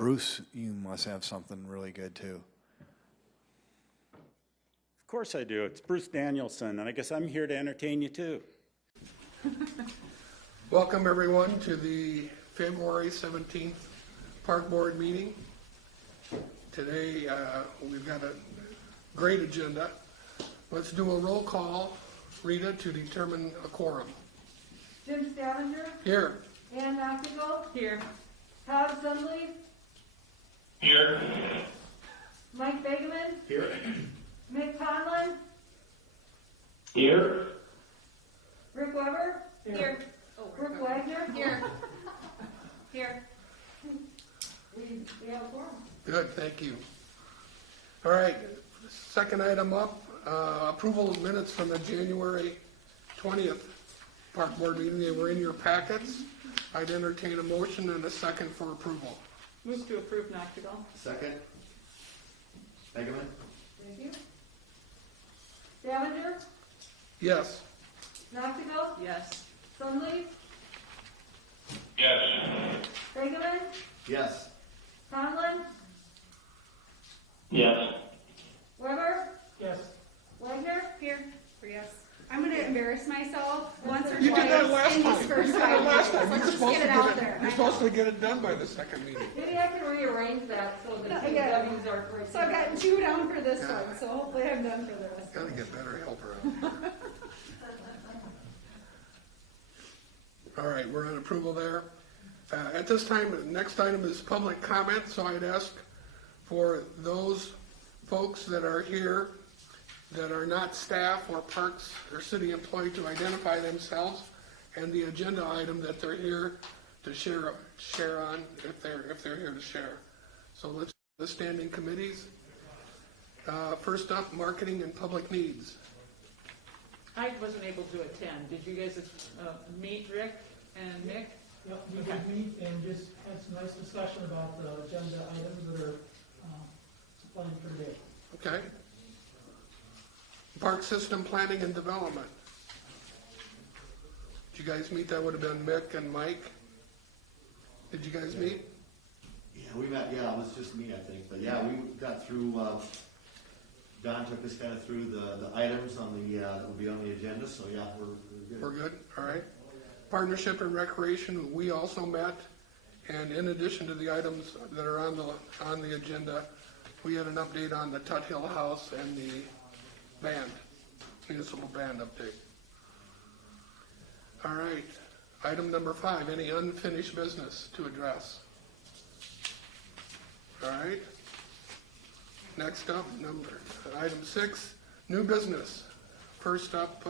Bruce, you must have something really good too. Of course I do. It's Bruce Danielson, and I guess I'm here to entertain you too. Welcome everyone to the February 17th Park Board meeting. Today we've got a great agenda. Let's do a roll call, Rita, to determine a quorum. Jim Stavanger? Here. Ann Noctigal? Here. Todd Sundley? Here. Mike Begeman? Here. Mick Conlon? Here. Rick Weber? Here. Rick Wagner? Here. Here. We have a quorum. Good, thank you. All right, second item up, approval of minutes from the January 20th Park Board meeting. They were in your packets. I'd entertain a motion and a second for approval. Move to approve Noctigal. Second. Begeman. Thank you. Stavanger? Yes. Noctigal? Yes. Sundley? Yes. Begeman? Yes. Conlon? Yes. Weber? Yes. Wagner? Here. Yes. I'm going to embarrass myself once or You did that twice last in time. these You first did that 5 last minutes. time. Let's just get it out there. You're supposed to get it done by the second meeting. Maybe I can rearrange that so the two Yeah. W's are correct. So I've gotten 2 down for this Yeah. one, so hopefully I'm done for the rest. Gotta get better help around here. All right, we're on approval there. At this time, the next item is public comment, so I'd ask for those folks that are here that are not staff or parks or city employee to identify themselves and the agenda item that they're here to share on if they're here to share. So let's the standing committees. First up, marketing and public needs. I wasn't able to attend. Did you guys meet Rick and Nick? Yep, we did meet and just had some nice discussion about the agenda items that are planned for today. Okay. Park system planning and development. Did you guys meet? That would have been Mick and Mike. Did you guys meet? Yeah, we met, yeah, it was just me, I think, but yeah, we got through, Don took us kind of through the items on the, that will be on the agenda, so yeah, we're good. We're good, all right. Partnership and recreation, we also met, and in addition to the items that are on the agenda, we had an update on the Tut Hill House and the band, municipal band update. All right, item number 5, any unfinished business to address? All right. Next up, item 6, new business. First up,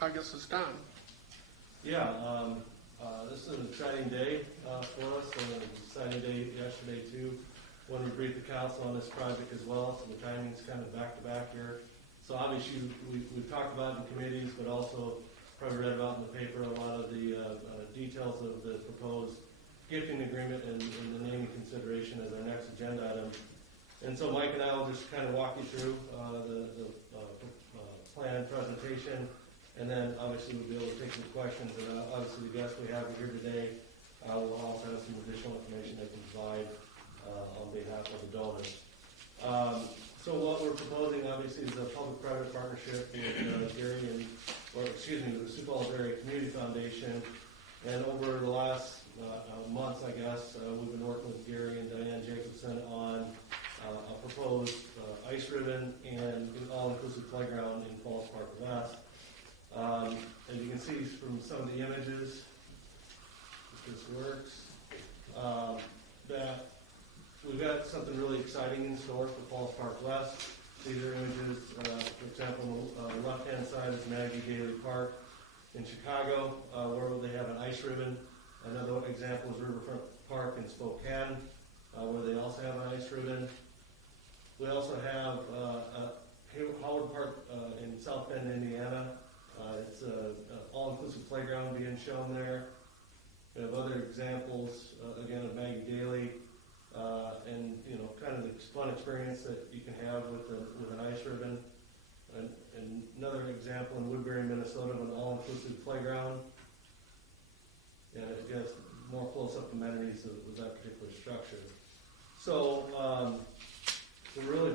I guess it's Don. Yeah, this is an exciting day for us, and an exciting day yesterday too, when we briefed the council on this project as well, so the timing's kind of back to back here. So obviously, we've talked about it in committees, but also probably read about in the paper a lot of the details of the proposed gifting agreement and the naming consideration as our next agenda item. And so Mike and I will just kind of walk you through the plan presentation, and then obviously we'll be able to take some questions. And obviously the guests we have here today will also have some additional information they can provide on behalf of the donors. So what we're proposing obviously is a public-private partnership with the Sioux Falls Area Community Foundation. And over the last months, I guess, we've been working with Gary and Diane Jacobson on a proposed ice ribbon and an all-inclusive playground in Falls Park West. As you can see from some of the images, if this works, that we've got something really exciting in store for Falls Park West. These are images, for example, on the left-hand side is Maggie Daly Park in Chicago, where they have an ice ribbon. Another example is Riverfront Park in Spokane, where they also have an ice ribbon. We also have Howard Park in South Bend, Indiana. It's an all-inclusive playground being shown there. We have other examples, again, of Maggie Daly, and kind of the fun experience that you can have with an ice ribbon. And another example in Woodbury, Minnesota, of an all-inclusive playground. Yeah, it has more close-up amenities with that particular structure. So, we're really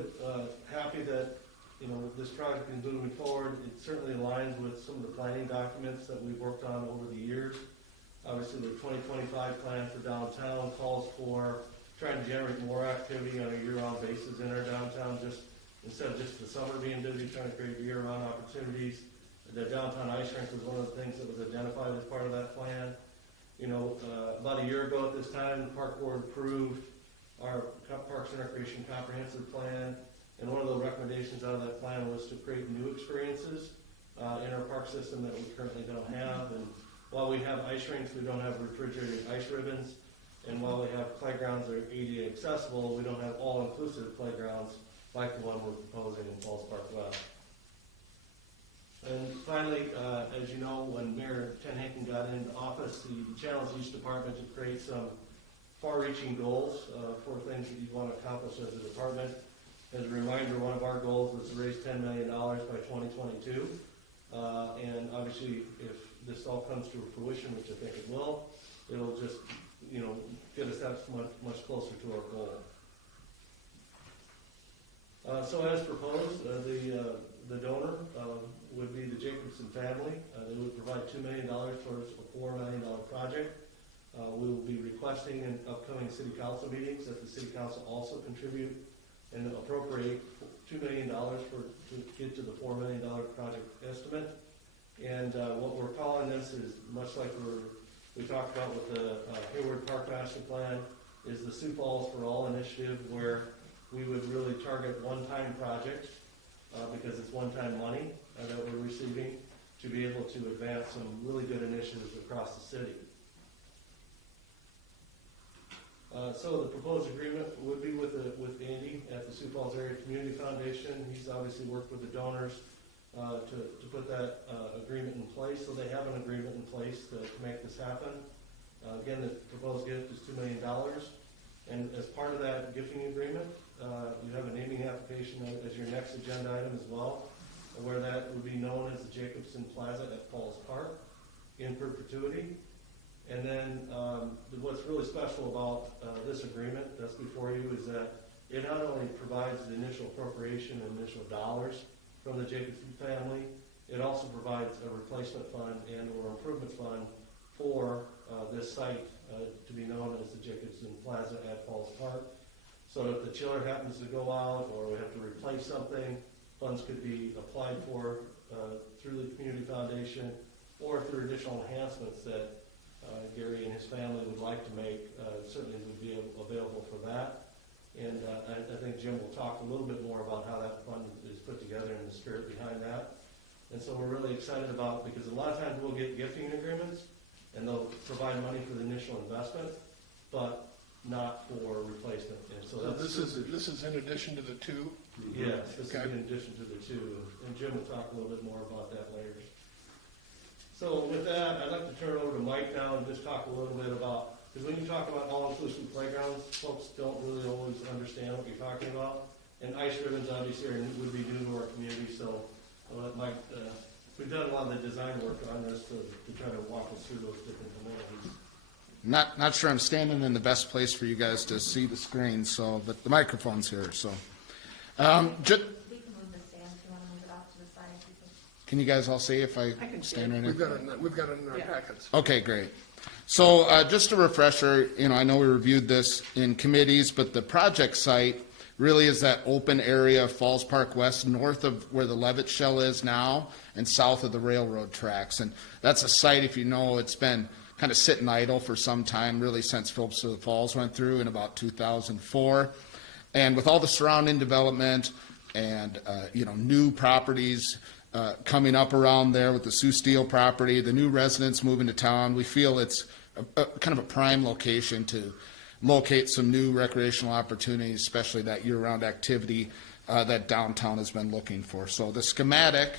happy that, you know, this project is moving forward. It certainly aligns with some of the planning documents that we've worked on over the years. Obviously, the 2025 plan for downtown calls for trying to generate more activity on a year-round basis in our downtown, just instead of just the summer being busy, trying to create year-round opportunities. The downtown ice rink was one of the things that was identified as part of that plan. You know, about a year ago at this time, the park board approved our Parks and Recreation Comprehensive Plan, and one of the recommendations out of that plan was to create new experiences in our park system that we currently don't have. And while we have ice rinks, we don't have refrigerated ice ribbons. And while we have playgrounds that are ADA accessible, we don't have all-inclusive playgrounds like the one we're proposing in Falls Park West. And finally, as you know, when Mayor Ken Hankin got into office, he challenged each department to create some far-reaching goals for things that you want to accomplish as a department. As a reminder, one of our goals was to raise $10 million by 2022. And obviously, if this all comes to fruition, which I think it will, it'll just, you know, get us that much closer to our goal. So as proposed, the donor would be the Jacobson family. They would provide $2 million towards a $4 million project. We will be requesting in upcoming city council meetings that the city council also contribute and appropriate $2 million to get to the $4 million project estimate. And what we're calling this is much like we talked about with the Hayward Park Master Plan, is the Sioux Falls for All initiative, where we would really target one-time projects because it's one-time money that we're receiving to be able to advance some really good initiatives across the city. So the proposed agreement would be with Andy at the Sioux Falls Area Community Foundation. He's obviously worked with the donors to put that agreement in place. So they have an agreement in place to make this happen. Again, the proposed gift is $2 million. And as part of that gifting agreement, you have a naming application as your next agenda item as well, where that would be known as the Jacobson Plaza at Falls Park in perpetuity. And then what's really special about this agreement that's before you is that it not only provides the initial appropriation and initial dollars from the Jacobson family, it also provides a replacement fund and or improvement fund for this site to be known as the Jacobson Plaza at Falls Park. So if the chiller happens to go out or we have to replace something, funds could be applied for through the Community Foundation or through additional enhancements that Gary and his family would like to make. Certainly would be available for that. And I think Jim will talk a little bit more about how that fund is put together and the spirit behind that. And so we're really excited about, because a lot of times we'll get gifting agreements and they'll provide money for the initial investment, but not for replacement. And so this is in addition to the two? Yes, this Okay. is in addition to the two. And Jim will talk a little bit more about that later. So with that, I'd like to turn it over to Mike now and just talk a little bit about, because when you talk about all-inclusive playgrounds, folks don't really always understand what you're talking about. And ice ribbons obviously would be new to our community, so I'll let Mike, we've done a lot of the design work on this to try to walk us through those different amenities. Not sure I'm standing in the best place for you guys to see the screen, so, but the microphone's here, so. We can move the stand if you want to move it off to the side. Can you guys all see if I can see stand right here? We've got it in our Yeah. packets. Okay, great. So just a refresher, I know we reviewed this in committees, but the project site really is that open area of Falls Park West, north of where the Levitt Shell is now, and south of the railroad tracks. And that's a site, if you know, it's been kind of sitting idle for some time, really since Phillips of the Falls went through in about 2004. And with all the surrounding development and, new properties coming up around there with the Sioux Steel property, the new residents moving to town, we feel it's kind of a prime location to locate some new recreational opportunities, especially that year-round activity that downtown has been looking for. So the schematic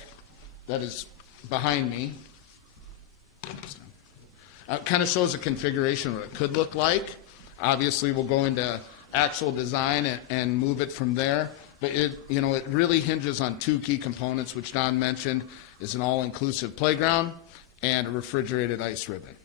that is behind me kind of shows a configuration of what it could look like. Obviously, we'll go into actual design and move it from there. But it really hinges on two key components, which Don mentioned, is an all-inclusive playground and a refrigerated ice ribbon.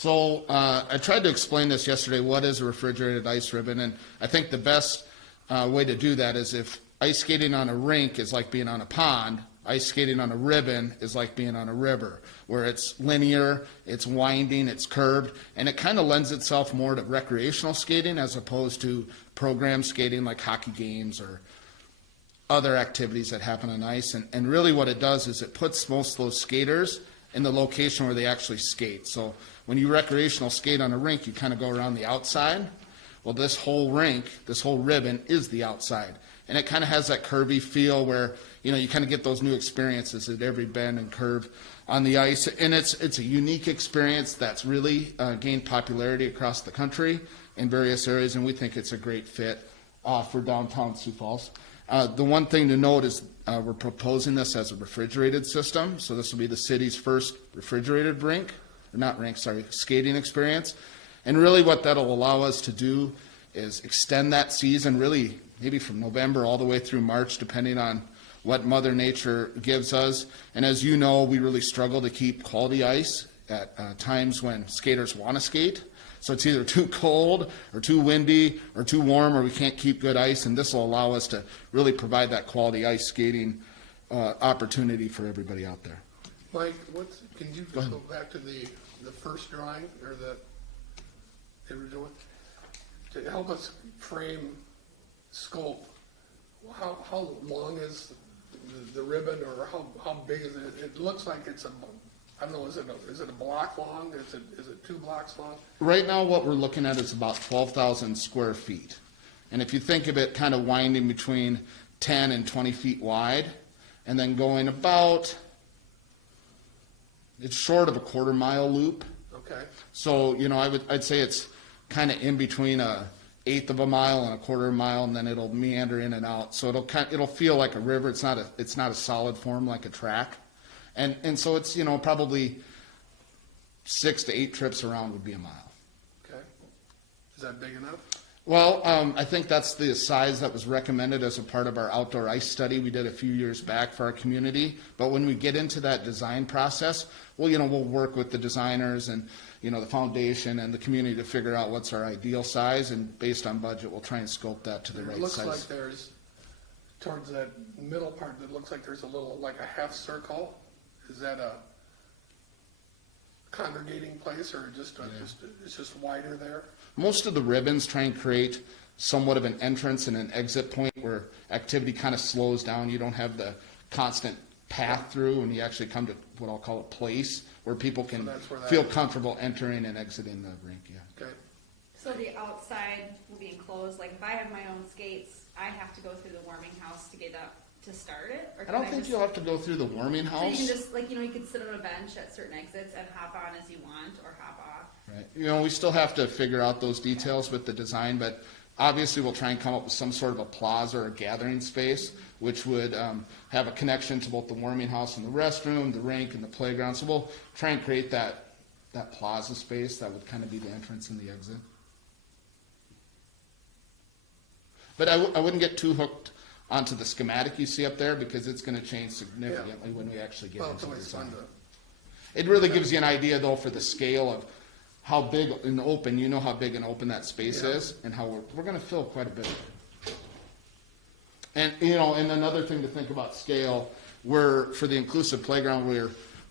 So I tried to explain this yesterday, what is a refrigerated ice ribbon, and I think the best way to do that is if ice skating on a rink is like being on a pond, ice skating on a ribbon is like being on a river, where it's linear, it's winding, it's curved, and it kind of lends itself more to recreational skating as opposed to program skating like hockey games or other activities that happen on ice. And really what it does is it puts most of those skaters in the location where they actually skate. So when you recreational skate on a rink, you kind of go around the outside. Well, this whole rink, this whole ribbon is the outside. And it kind of has that curvy feel where, you know, you kind of get those new experiences at every bend and curve on the ice. And it's a unique experience that's really gained popularity across the country in various areas, and we think it's a great fit for downtown Sioux Falls. The one thing to note is we're proposing this as a refrigerated system, so this will be the city's first refrigerated rink, or not rink, sorry, skating experience. And really what that'll allow us to do is extend that season really maybe from November all the way through March, depending on what Mother Nature gives us. And as you know, we really struggle to keep quality ice at times when skaters want to skate. So it's either too cold or too windy or too warm, or we can't keep good ice, and this will allow us to really provide that quality ice skating opportunity for everybody out there. Mike, can you just go back to the first drawing, or the original one? To help us frame scope, how long is the ribbon, or how big is it? It looks like it's I don't know, is it a block long? Is it 2 blocks long? Right now, what we're looking at is about 12,000 square feet. And if you think of it kind of winding between 10 and 20 feet wide, and then going about, it's short of a quarter-mile loop. Okay. So, you know, I'd say it's kind of in between a eighth of a mile and a quarter of a mile, and then it'll meander in and out. So it'll feel like a river. It's not a solid form like a track. And so it's, you know, probably 6 to 8 trips around would be a mile. Okay. Is that big enough? Well, I think that's the size that was recommended as a part of our outdoor ice study we did a few years back for our community. But when we get into that design process, well, you know, we'll work with the designers and, you know, the foundation and the community to figure out what's our ideal size, and based on budget, we'll try and scope that to the right size. It looks like there's, towards that middle part, it looks like there's a little, like a half circle. Is that a congregating place, or it's just wider there? Most of the ribbons try and create somewhat of an entrance and an exit point where activity kind of slows down. You don't have the constant path through, and you actually come to what I'll call a place where people can feel comfortable entering and exiting the rink. Yeah. Okay. So the outside will be enclosed, like if I have my own skates, I have to go through the warming house to get up to start it? Or I don't think you'll have to go through the warming So house. you can just, like, you know, you could sit on a bench at certain exits and hop on as you want, or hop off. Right. You know, we still have to figure out those details with the design, but obviously we'll try and come up with some sort of a plaza or a gathering space, which would have a connection to both the warming house and the restroom, the rink, and the playground. So we'll try and create that plaza space that would kind of be the entrance and the exit. But I wouldn't get too hooked onto the schematic you see up there, because it's going to change significantly when we actually get into the design. It really gives you an idea, though, for the scale of how big and open, you know how big and open that space is, and how we're going to fill quite a bit of it. And, you know, and another thing to think about scale, for the inclusive playground,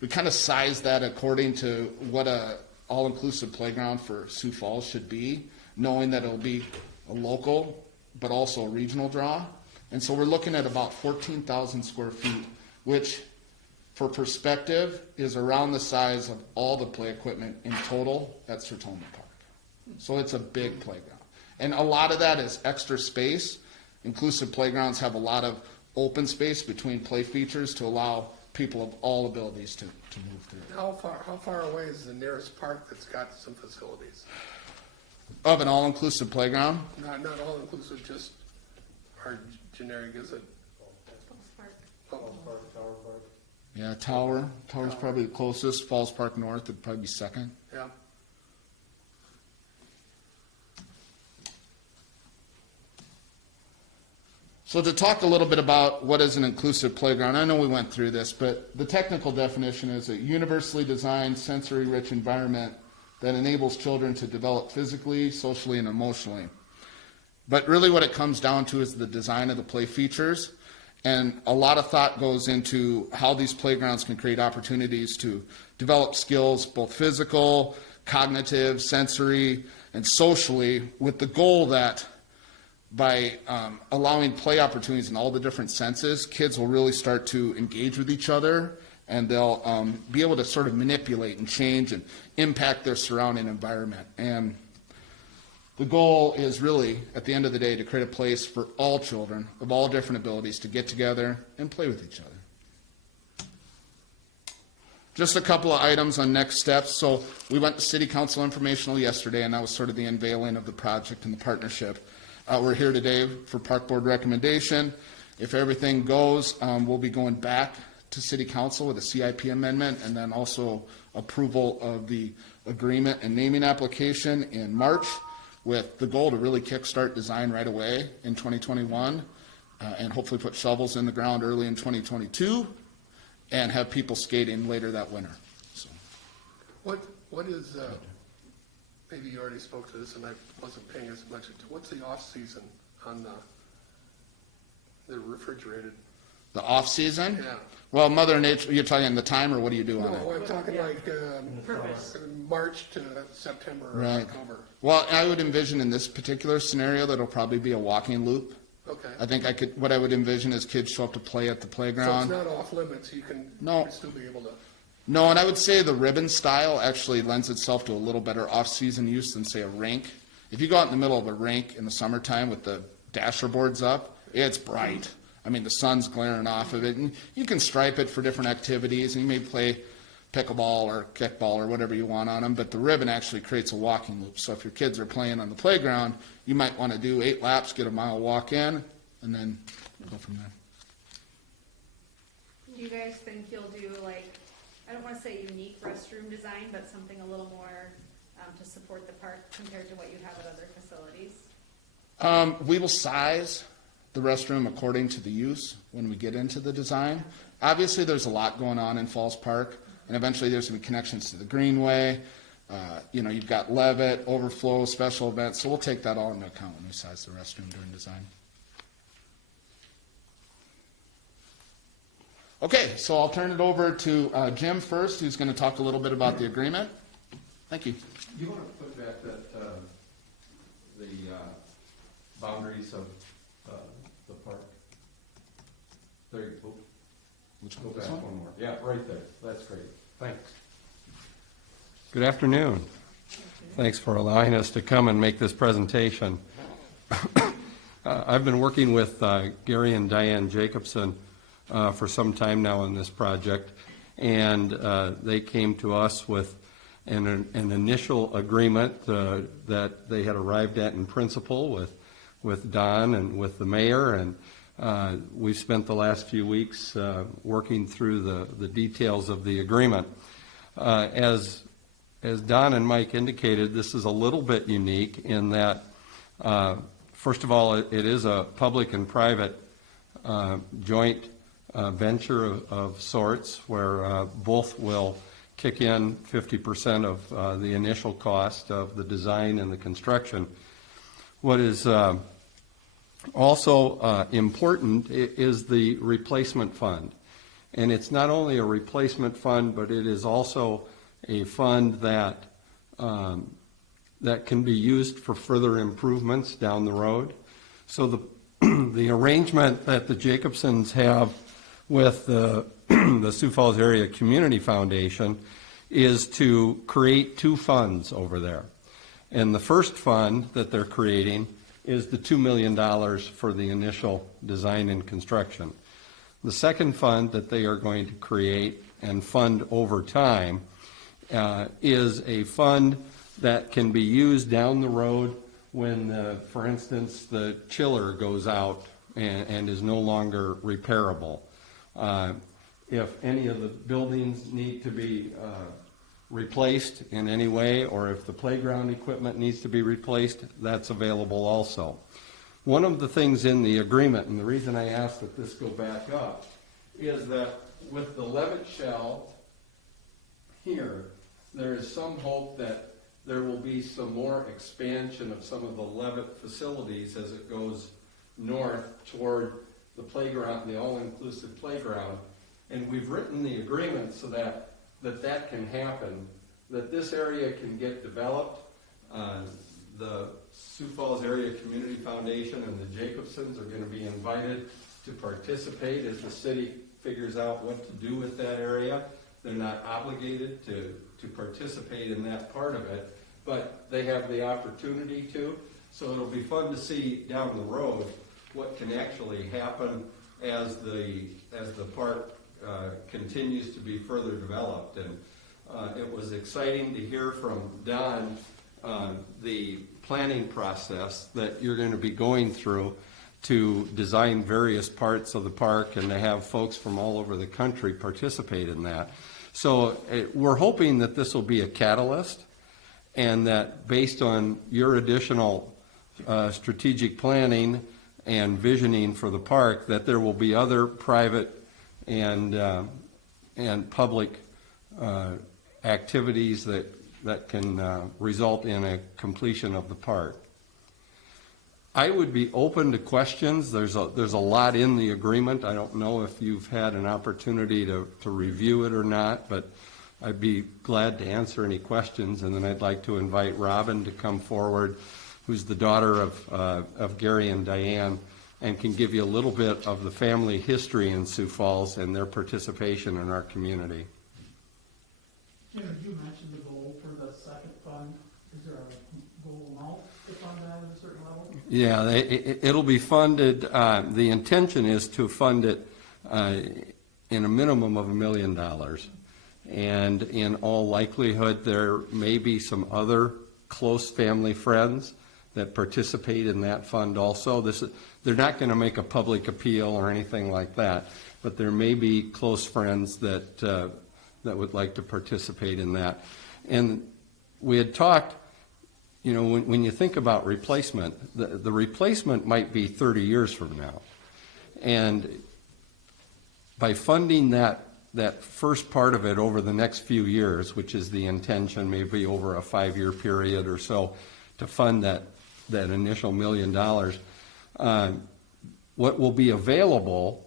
we kind of size that according to what a all-inclusive playground for Sioux Falls should be, knowing that it'll be a local but also a regional draw. And so we're looking at about 14,000 square feet, which, for perspective, is around the size of all the play equipment in total at Sertoma Park. So it's a big playground. And a lot of that is extra space. Inclusive playgrounds have a lot of open space between play features to allow people of all abilities to move through. How far away is the nearest park that's got some facilities? Of an all-inclusive playground? Not all inclusive, just our generic, is it? Yeah, Tower's probably the closest. Falls Park North would probably be second. Yeah. So to talk a little bit about what is an inclusive playground, I know we went through this, but the technical definition is a universally designed, sensory-rich environment that enables children to develop physically, socially, and emotionally. But really what it comes down to is the design of the play features. And a lot of thought goes into how these playgrounds can create opportunities to develop skills, both physical, cognitive, sensory, and socially, with the goal that by allowing play opportunities in all the different senses, kids will really start to engage with each other, and they'll be able to sort of manipulate and change and impact their surrounding environment. And the goal is really, at the end of the day, to create a place for all children of all different abilities to get together and play with each other. Just a couple of items on next steps. So we went to City Council informational yesterday, and that was sort of the unveiling of the project and the partnership. We're here today for Park Board recommendation. If everything goes, we'll be going back to City Council with a CIP amendment and then also approval of the agreement and naming application in March, with the goal to really kickstart design right away in 2021 and hopefully put shovels in the ground early in 2022 and have people skating later that winter. So. What is, maybe you already spoke to this and I wasn't paying as much attention. What's the off-season on the refrigerated? The off-season? Yeah. Well, Mother Nature, you're talking the time, or what do you do on it? No, I'm talking like Purpose. March to September or Right. October. Well, I would envision in this particular scenario that it'll probably be a walking loop. Okay. I think what I would envision is kids show up to play at the So playground. it's not off limits, you can No. still be able to. No, and I would say the ribbon style actually lends itself to a little better off-season use than, say, a rink. If you go out in the middle of a rink in the summertime with the dasher boards up, it's bright. I mean, the sun's glaring off of it, and you can stripe it for different activities, and you may play pickleball or kickball or whatever you want on them, but the ribbon actually creates a walking loop. So if your kids are playing on the playground, you might want to do 8 laps, get a mile walk in, and then go from there. Do you guys think you'll do like, I don't want to say unique restroom design, but something a little more to support the park compared to what you have at other facilities? We will size the restroom according to the use when we get into the design. Obviously, there's a lot going on in Falls Park, and eventually there's going to be connections to the Greenway. You've got Levitt, overflow, special events, so we'll take that all into account when we size the restroom during design. Okay, so I'll turn it over to Jim first, who's going to talk a little bit about the agreement. Thank you. You want to put back that, the boundaries of the park? There you go. Which Go one? back This one? one more. Yeah, right there. That's great. Thanks. Good afternoon. Thanks for allowing us to come and make this presentation. I've been working with Gary and Diane Jacobson for some time now on this project, and they came to us with an initial agreement that they had arrived at in principle with Don and with the mayor, and we've spent the last few weeks working through the details of the agreement. As Don and Mike indicated, this is a little bit unique in that, first of all, it is a public and private joint venture of sorts where both will kick in 50% of the initial cost of the design and the construction. What is also important is the replacement fund. And it's not only a replacement fund, but it is also a fund that that can be used for further improvements down the road. So the arrangement that the Jacobsons have with the Sioux Falls Area Community Foundation is to create 2 funds over there. And the first fund that they're creating is the $2 million for the initial design and construction. The second fund that they are going to create and fund over time is a fund that can be used down the road when, for instance, the chiller goes out and is no longer repairable. If any of the buildings need to be replaced in any way, or if the playground equipment needs to be replaced, that's available also. One of the things in the agreement, and the reason I asked that this go back up, is that with the Levitt shell here, there is some hope that there will be some more expansion of some of the Levitt facilities as it goes north toward the playground, the all-inclusive playground. And we've written the agreement so that that can happen, that this area can get developed. The Sioux Falls Area Community Foundation and the Jacobsons are going to be invited to participate as the city figures out what to do with that area. They're not obligated to participate in that part of it, but they have the opportunity to. So it'll be fun to see down the road what can actually happen as the park continues to be further developed. And it was exciting to hear from Don the planning process that you're going to be going through to design various parts of the park and to have folks from all over the country participate in that. So we're hoping that this will be a catalyst, and that based on your additional strategic planning and visioning for the park, that there will be other private and public activities that can result in a completion of the park. I would be open to questions. There's a lot in the agreement. I don't know if you've had an opportunity to review it or not, but I'd be glad to answer any questions. And then I'd like to invite Robin to come forward, who's the daughter of Gary and Diane, and can give you a little bit of the family history in Sioux Falls and their participation in our community. Jim, did you mention the goal for the second fund? Is there a goal amount to fund that at a certain level? Yeah, it'll be funded. The intention is to fund it in a minimum of $1 million. And in all likelihood, there may be some other close family friends that participate in that fund also. They're not going to make a public appeal or anything like that, but there may be close friends that would like to participate in that. And we had talked, you know, when you think about replacement, the replacement might be 30 years from now. And by funding that first part of it over the next few years, which is the intention, maybe over a 5-year period or so, to fund that initial $1 million, what will be available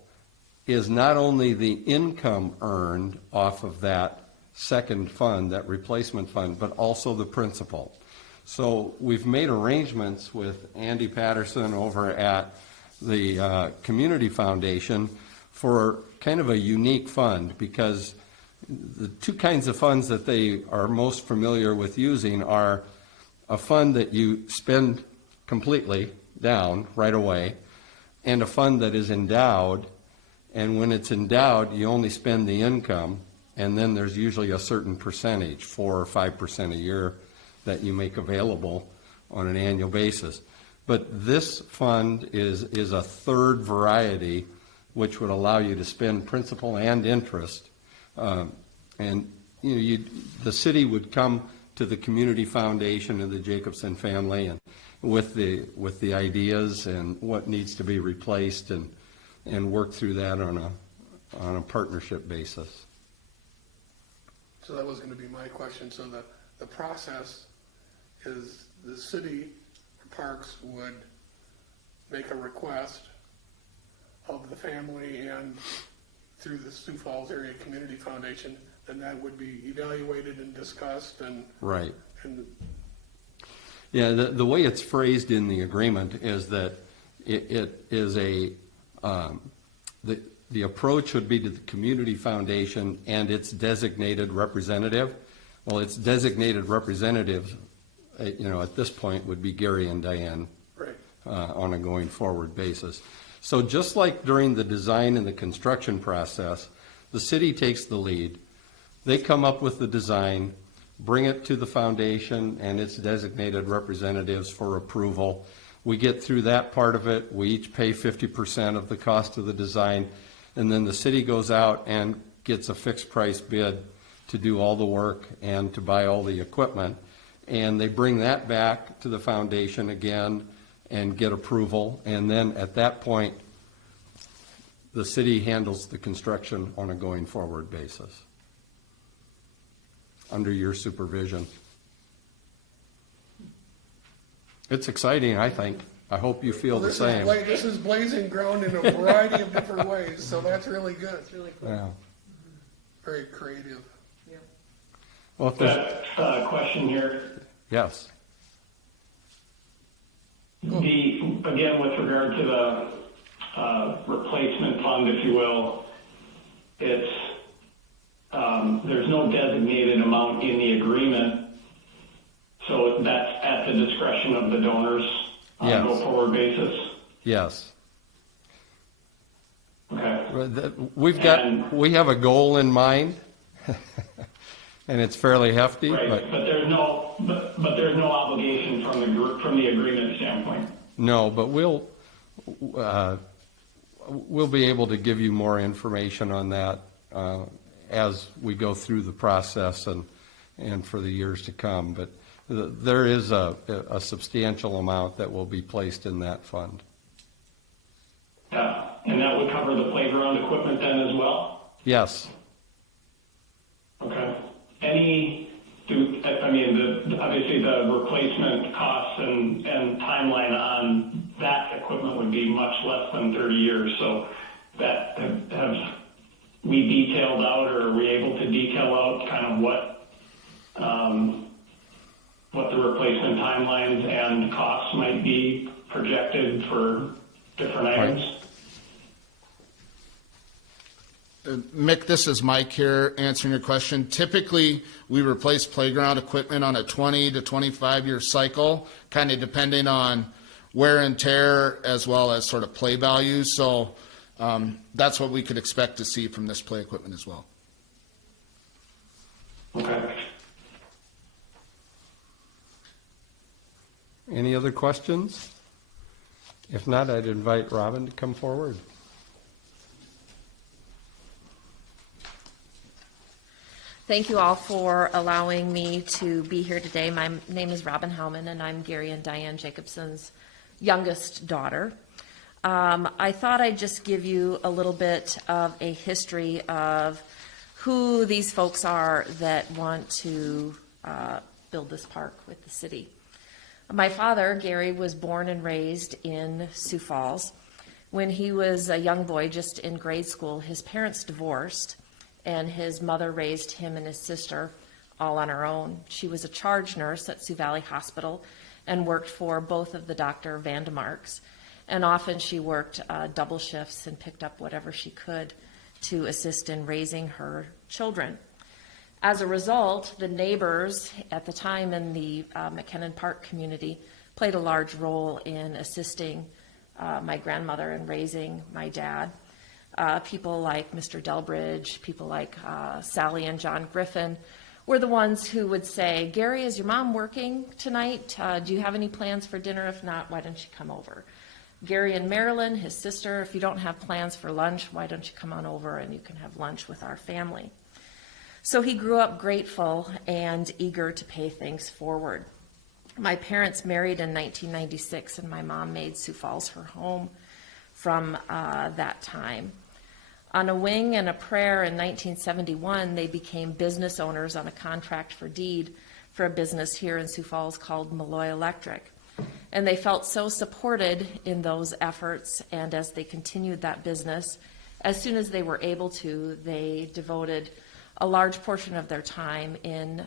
is not only the income earned off of that second fund, that replacement fund, but also the principal. So we've made arrangements with Andy Patterson over at the Community Foundation for kind of a unique fund, because the two kinds of funds that they are most familiar with using are a fund that you spend completely down right away, and a fund that is endowed, and when it's endowed, you only spend the income, and then there's usually a certain percentage, 4 or 5% a year, that you make available on an annual basis. But this fund is a third variety, which would allow you to spend principal and interest. And you know, the city would come to the Community Foundation and the Jacobson family and with the ideas and what needs to be replaced, and work through that on a partnership basis. So that was going to be my question. So the process is the city parks would make a request of the family and through the Sioux Falls Area Community Foundation, then that would be evaluated and discussed and right. And yeah, the way it's phrased in the agreement is that it is the approach would be to the Community Foundation and its designated representative. Well, its designated representatives, you know, at this point would be Gary and Diane, right, on a going forward basis. So just like during the design and the construction process, the city takes the lead. They come up with the design, bring it to the foundation and its designated representatives for approval. We get through that part of it. We each pay 50% of the cost of the design, and then the city goes out and gets a fixed price bid to do all the work and to buy all the equipment. And they bring that back to the foundation again and get approval. And then at that point, the city handles the construction on a going forward basis under your supervision. It's exciting, I think. I hope you feel Well, the same. This is blazing ground in a variety of different ways, so that's really good. It's really cool. Yeah. Very creative. Yeah. Well, if there's, Question here. yes. Again, with regard to the replacement fund, if you will, it's there's no designated amount in the agreement, so that's at the discretion of the donors on Yes. a go-forward basis. Yes. Okay. We have a goal in mind, and it's fairly hefty, Right, but but there's no obligation from the agreement standpoint. no, but we'll be able to give you more information on that as we go through the process and for the years to come. But there is a substantial amount that will be placed in that fund. Yeah, and that would cover the playground equipment then as well? Yes. Okay. Obviously the replacement costs and timeline on that equipment would be much less than 30 years. So that have we detailed out, or are we able to detail out kind of what the replacement timelines and costs might be projected for different items? Mick, this is Mike here answering your question. Typically, we replace playground equipment on a 20 to 25-year cycle, kind of depending on wear and tear as well as sort of play values. So that's what we could expect to see from this play equipment as well. Okay. Any other questions? If not, I'd invite Robin to come forward. Thank you all for allowing me to be here today. My name is Robin Hellman, and I'm Gary and Diane Jacobson's youngest daughter. I thought I'd just give you a little bit of a history of who these folks are that want to build this park with the city. My father, Gary, was born and raised in Sioux Falls. When he was a young boy, just in grade school, his parents divorced, and his mother raised him and his sister all on her own. She was a charge nurse at Sioux Valley Hospital and worked for both of the Dr. Vandemarks. And often she worked double shifts and picked up whatever she could to assist in raising her children. As a result, the neighbors at the time in the McKinnon Park community played a large role in assisting my grandmother in raising my dad. People like Mr. Delbridge, people like Sally and John Griffin were the ones who would say, Gary, is your mom working tonight? Do you have any plans for dinner? If not, why don't you come over? Gary and Marilyn, his sister, if you don't have plans for lunch, why don't you come on over and you can have lunch with our family? So he grew up grateful and eager to pay things forward. My parents married in 1996, and my mom made Sioux Falls her home from that time. On a wing and a prayer in 1971, they became business owners on a contract for deed for a business here in Sioux Falls called Malloy Electric. And they felt so supported in those efforts, and as they continued that business, as soon as they were able to, they devoted a large portion of their time in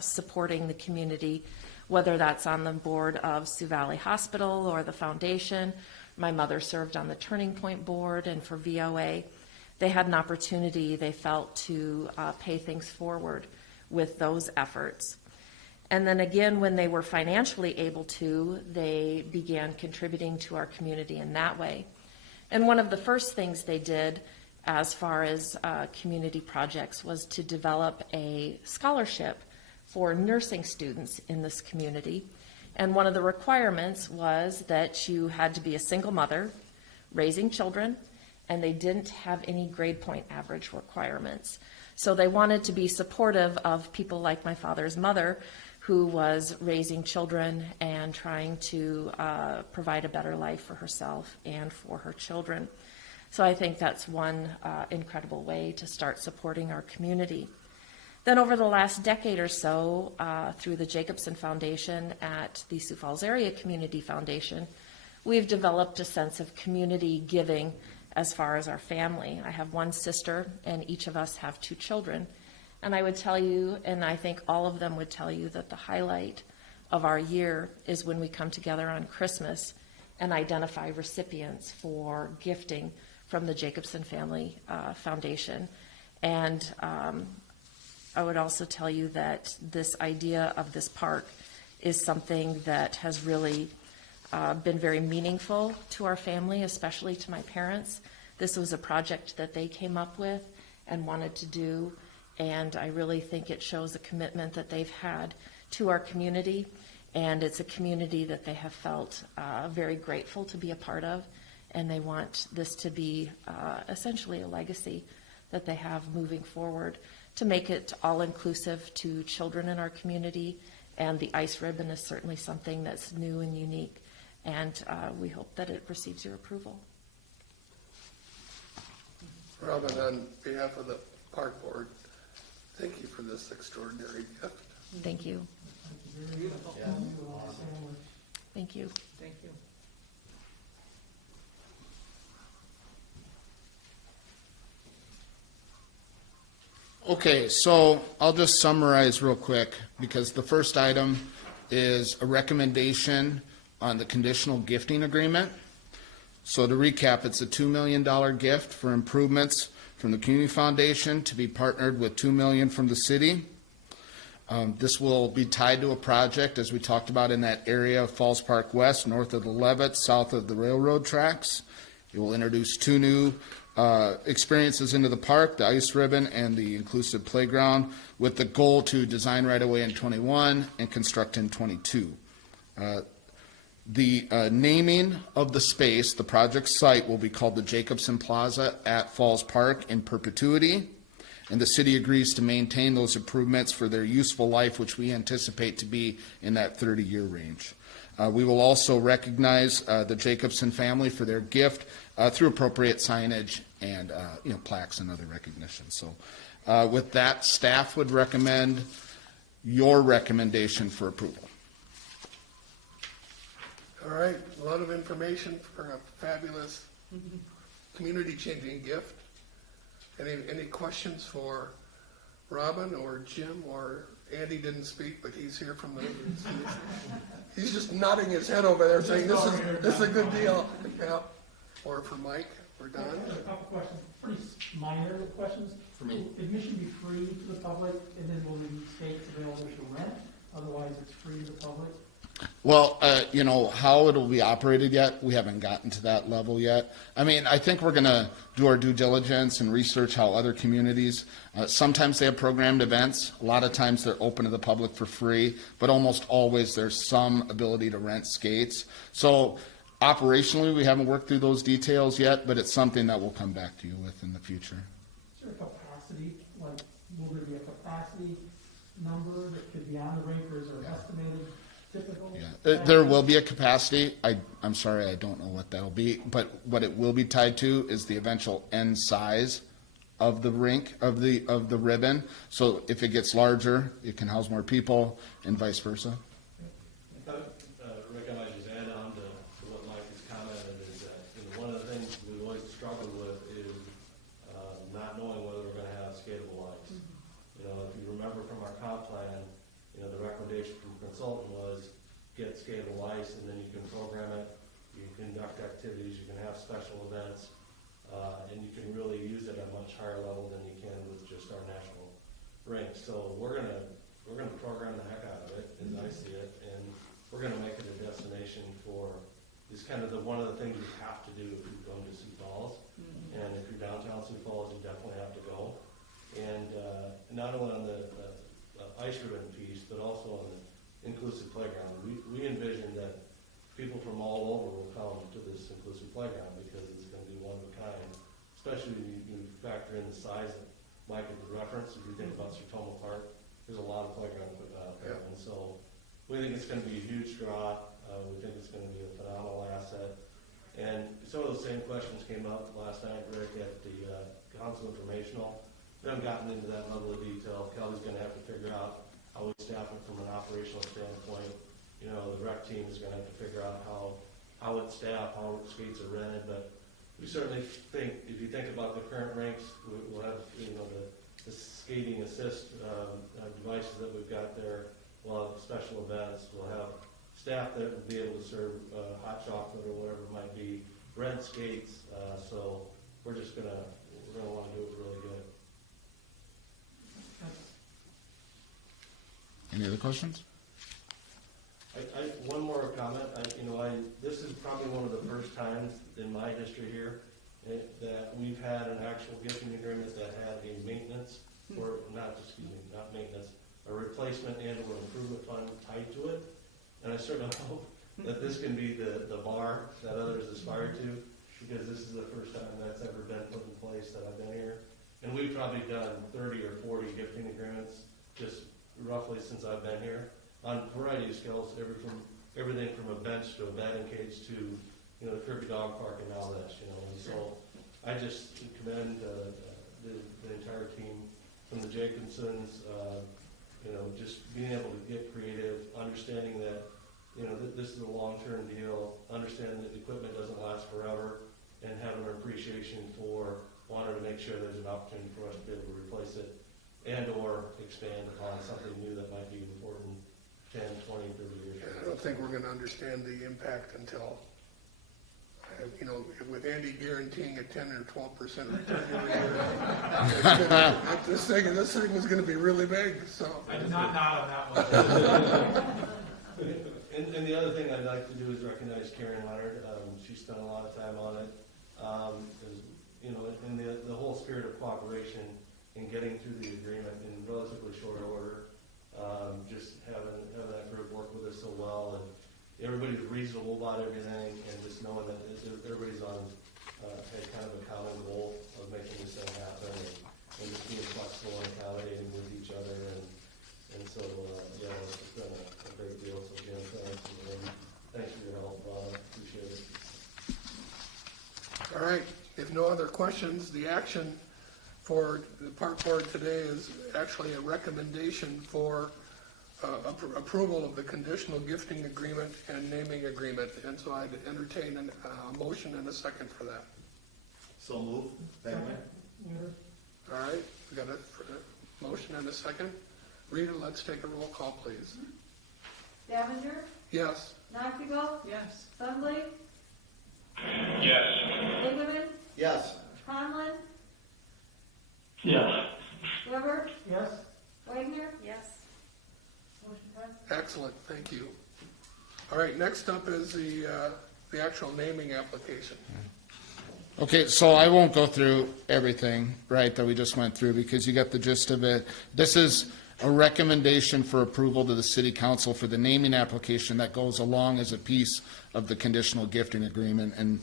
supporting the community, whether that's on the board of Sioux Valley Hospital or the foundation. My mother served on the Turning Point board, and for VOA, they had an opportunity, they felt, to pay things forward with those efforts. And then again, when they were financially able to, they began contributing to our community in that way. And one of the first things they did as far as community projects was to develop a scholarship for nursing students in this community. And one of the requirements was that you had to be a single mother raising children, and they didn't have any grade point average requirements. So they wanted to be supportive of people like my father's mother, who was raising children and trying to provide a better life for herself and for her children. So I think that's one incredible way to start supporting our community. Then over the last decade or so, through the Jacobson Foundation at the Sioux Falls Area Community Foundation, we've developed a sense of community giving as far as our family. I have one sister, and each of us have 2 children. And I would tell you, and I think all of them would tell you, that the highlight of our year is when we come together on Christmas and identify recipients for gifting from the Jacobson Family Foundation. And I would also tell you that this idea of this park is something that has really been very meaningful to our family, especially to my parents. This was a project that they came up with and wanted to do, and I really think it shows a commitment that they've had to our community, and it's a community that they have felt very grateful to be a part of, and they want this to be essentially a legacy that they have moving forward to make it all-inclusive to children in our community, and the ice ribbon is certainly something that's new and unique, and we hope that it receives your approval. Robin, on behalf of the Park Board, thank you for this extraordinary gift. Thank you. Beautiful. Thank you. Thank you. Okay, so I'll just summarize real quick, because the first item is a recommendation on the conditional gifting agreement. So to recap, it's a $2 million gift for improvements from the Community Foundation to be partnered with $2 million from the city. This will be tied to a project, as we talked about, in that area of Falls Park West, north of the Levitt, south of the railroad tracks. It will introduce 2 new experiences into the park, the ice ribbon and the inclusive playground, with the goal to design right away in 21 and construct in 22. The naming of the space, the project site, will be called the Jacobson Plaza at Falls Park in perpetuity, and the city agrees to maintain those improvements for their useful life, which we anticipate to be in that 30-year range. We will also recognize the Jacobson family for their gift through appropriate signage and plaques and other recognitions. So with that, staff would recommend your recommendation for approval. All right, a lot of information for a fabulous community-changing gift. Any questions for Robin or Jim? Or Andy didn't speak, but he's here from the, he's just nodding his head over there saying this is a good deal. Yeah. Or for Mike or Don? A couple questions, pretty minor questions. For me. Will admission be free to the public, and then will the space available to rent? Otherwise, it's free to the public? Well, how it'll be operated yet, we haven't gotten to that level yet. I mean, I think we're going to do our due diligence and research how other communities, sometimes they have programmed events. A lot of times they're open to the public for free, but almost always there's some ability to rent skates. So operationally, we haven't worked through those details yet, but it's something that we'll come back to you with in the future. Is there a capacity, like, will there be a capacity number that could be on the rink, or is there an estimated typical? Yeah, there will be a capacity. I'm sorry, I don't know what that'll be, but what it will be tied to is the eventual end size of the rink, of the ribbon. So if it gets larger, it can house more people, and vice versa. Rick, I might just add on to what Mike has commented, is that one of the things we've always struggled with is not knowing whether we're going to have skatable ice. If you remember from our comp plan, the recommendation from the consultant was get skatable ice, and then you can program it, you can conduct activities, you can have special events, and you can really use it at a much higher level than you can with just our national rink. So we're gonna program the heck out of it, as I see it, and we're gonna make it a destination for, is kind of one of the things you have to do if you come to Sioux Falls. And if you're downtown Sioux Falls, you definitely have to go. And not only on the ice ribbon piece, but also on the inclusive playground. We envision that people from all over will come to this inclusive playground because it's going to be one of a kind, especially when you factor in the size that Mike had referenced. If you think about Sertoma Park, there's a lot of playground equipment out there. And so we think it's going to be a huge draw. We think it's going to be a phenomenal asset. And some of those same questions came up last night, Rick, at the council informational. haven't gotten into that level of detail. Kelly's gonna have to figure out how we staff it from an operational standpoint. You know, the rec team is gonna have to figure out how it's staffed, how skates are rented, but we certainly think, if you think about the current ranks, we'll have, you know, the skating assist devices that we've got there. We'll have special events. We'll have staff that will be able to serve hot chocolate or whatever it might be, rent skates. So we're gonna want to do it really good. Any other questions? One more comment. This is probably one of the first times in my history here that we've had an actual gifting agreement that had a maintenance, or not maintenance, a replacement and or improvement fund tied to it. And I certainly hope that this can be the bar that others aspire to, because this is the first time that's ever been put in place that I've been here. And we've probably done 30 or 40 gifting agreements just roughly since I've been here, on a variety of scales, everything from a bench to a batting cage to, you know, the Kirby Dog Park and all this, you know. And so I just commend the entire team from the Jacobsons, you know, just being able to get creative, understanding that, you know, this is a long-term deal, understanding that the equipment doesn't last forever, and having an appreciation for wanting to make sure there's an opportunity for us to be able to replace it and or expand upon something new that might be important 10, 20, 30 years. I don't think we're gonna understand the impact until, you know, with Andy guaranteeing a 10 or 12% return every year. This thing was gonna be really big, so. I did not nod on that one. And the other thing I'd like to do is recognize Karen Leonard. She spent a lot of time on it. You know, in the whole spirit of cooperation in getting through the agreement in relatively short order. Just having that group work with us so well, and everybody's reasonable about everything, and just knowing that everybody's on had kind of a common goal of making this thing happen, and just being flexible and accommodating with each other, and so yeah, it's been a great deal. So again, thanks for your help. Appreciate it. All right, if no other questions, the action for the park board today is actually a recommendation for approval of the conditional gifting agreement and naming agreement. And so I'd entertain a motion and a second for that. So move. Second. All right, we got a motion and a second. Rita, let's take a roll call, please. Davenger, Yes. Noctigal, Yes. Sunblade, Yes. Lingeman, Yes. Conlon, Yes. Weber, Yes? Wagner. Yes. Motion passed. Excellent, thank you. All right, next up is the actual naming application. Okay, so I won't go through everything, right, that we just went through, because you got the gist of it. This is a recommendation for approval to the city council for the naming application that goes along as a piece of the conditional gifting agreement. And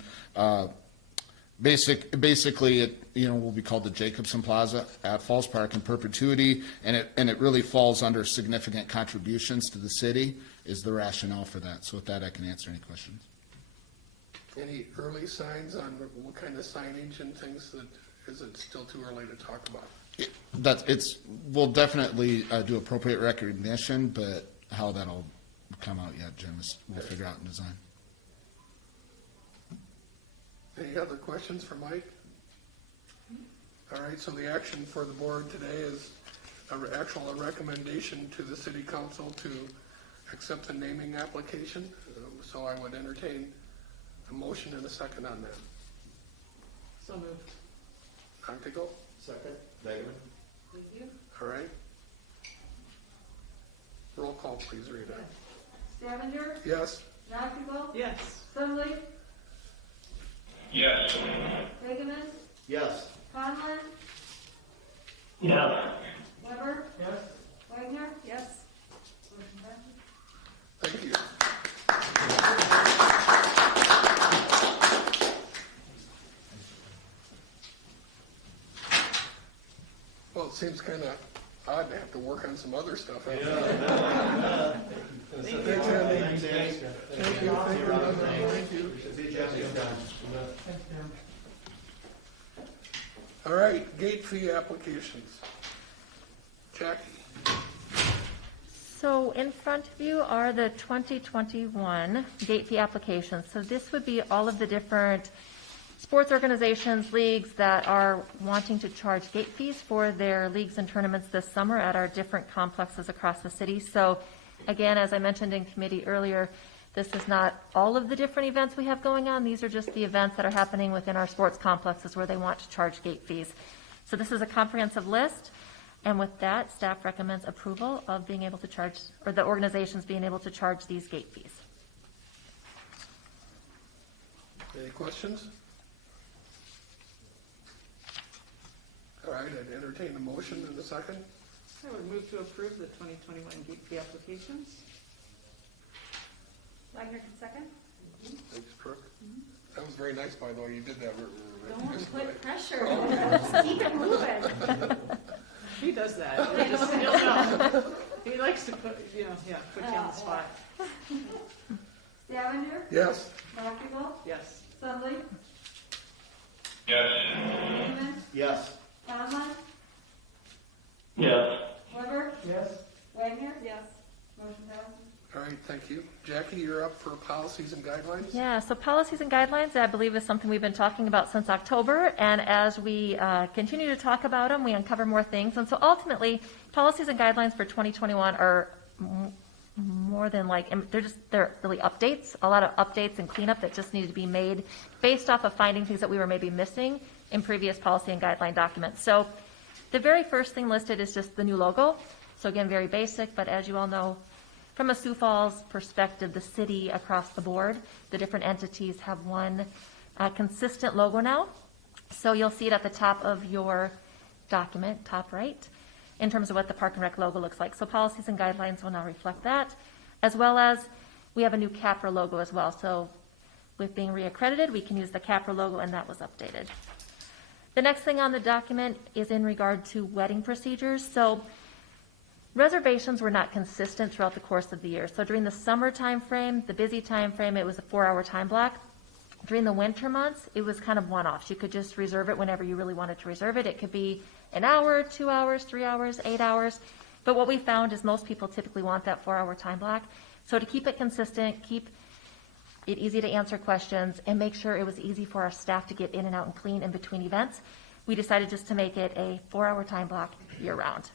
basically, it, you know, will be called the Jacobson Plaza at Falls Park in perpetuity, and it really falls under significant contributions to the city, is the rationale for that. So with that, I can answer any questions. Any early signs on what kind of signage and things that, is it still too early to talk about? We'll definitely do appropriate recognition, but how that'll come out yet, Jim, we'll figure out in design. Any other questions for Mike? All right, so the action for the board today is a recommendation to the city council to accept the naming application. So I would entertain a motion and a second on that. So moved. Noctigal? Second. Wagner. Thank you. All right. Roll call, please, Rita. Davenger, Yes? Noctigal, Yes. Sunblade, Yes. Lingeman, Yes. Conlon, Yes. Weber, Yes? Wagner. Yes. Motion passed. Thank you. Well, it seems kind of odd to have to work on some other stuff. Thanks, Andy. Thanks, Thank you. Thank you. Thank you. The agenda's done. Thanks, Tim. All right, gate fee applications. Jackie? So in front of you are the 2021 gate fee applications. So this would be all of the different sports organizations, leagues that are wanting to charge gate fees for their leagues and tournaments this summer at our different complexes across the city. So again, as I mentioned in committee earlier, this is not all of the different events we have going on. These are just the events that are happening within our sports complexes where they want to charge gate fees. So this is a comprehensive list. And with that, staff recommends approval of being able to charge, or the organizations being able to charge these gate fees. Any questions? All right, I'd entertain a motion in a second. I would move to approve the 2021 gate fee applications. Wagner can second? Thanks, Brooke. That was very nice, by the way, you did that. Don't put pressure. Just keep it moving. He does that. He just, you'll know. He likes to put, put you on the spot. Stavanger? Yes. McEvoy? Yes. Sudley? Yes. Freeman? Yes. Conlon? Yes. Weber? Yes. Wagner? Yes. Motion passes. All right, thank you. Jackie, you're up for policies and guidelines? Yeah, so policies and guidelines, I believe, is something we've been talking about since October. And as we continue to talk about them, we uncover more things. And so ultimately, policies and guidelines for 2021 are more than they're really updates, a lot of updates and cleanup that just needed to be made based off of finding things that we were maybe missing in previous policy and guideline documents. So the very first thing listed is just the new logo. So again, very basic, but as you all know, from a Sioux Falls perspective, the city across the board, the different entities have one consistent logo now. So you'll see it at the top of your document, top right, in terms of what the Park and Rec logo looks like. So policies and guidelines will now reflect that, as well as we have a new CAPRA logo as well. So with being reaccredited, we can use the CAPRA logo, and that was updated. The next thing on the document is in regard to wedding procedures. So reservations were not consistent throughout the course of the year. So during the summer time frame, the busy time frame, it was a 4-hour time block. During the winter months, it was kind of one-offs. You could just reserve it whenever you really wanted to reserve it. It could be an hour, 2 hours, 3 hours, 8 hours. But what we found is most people typically want that 4-hour time block. So to keep it consistent, keep it easy to answer questions, and make sure it was easy for our staff to get in and out and clean in between events, we decided just to make it a 4-hour time block year-round.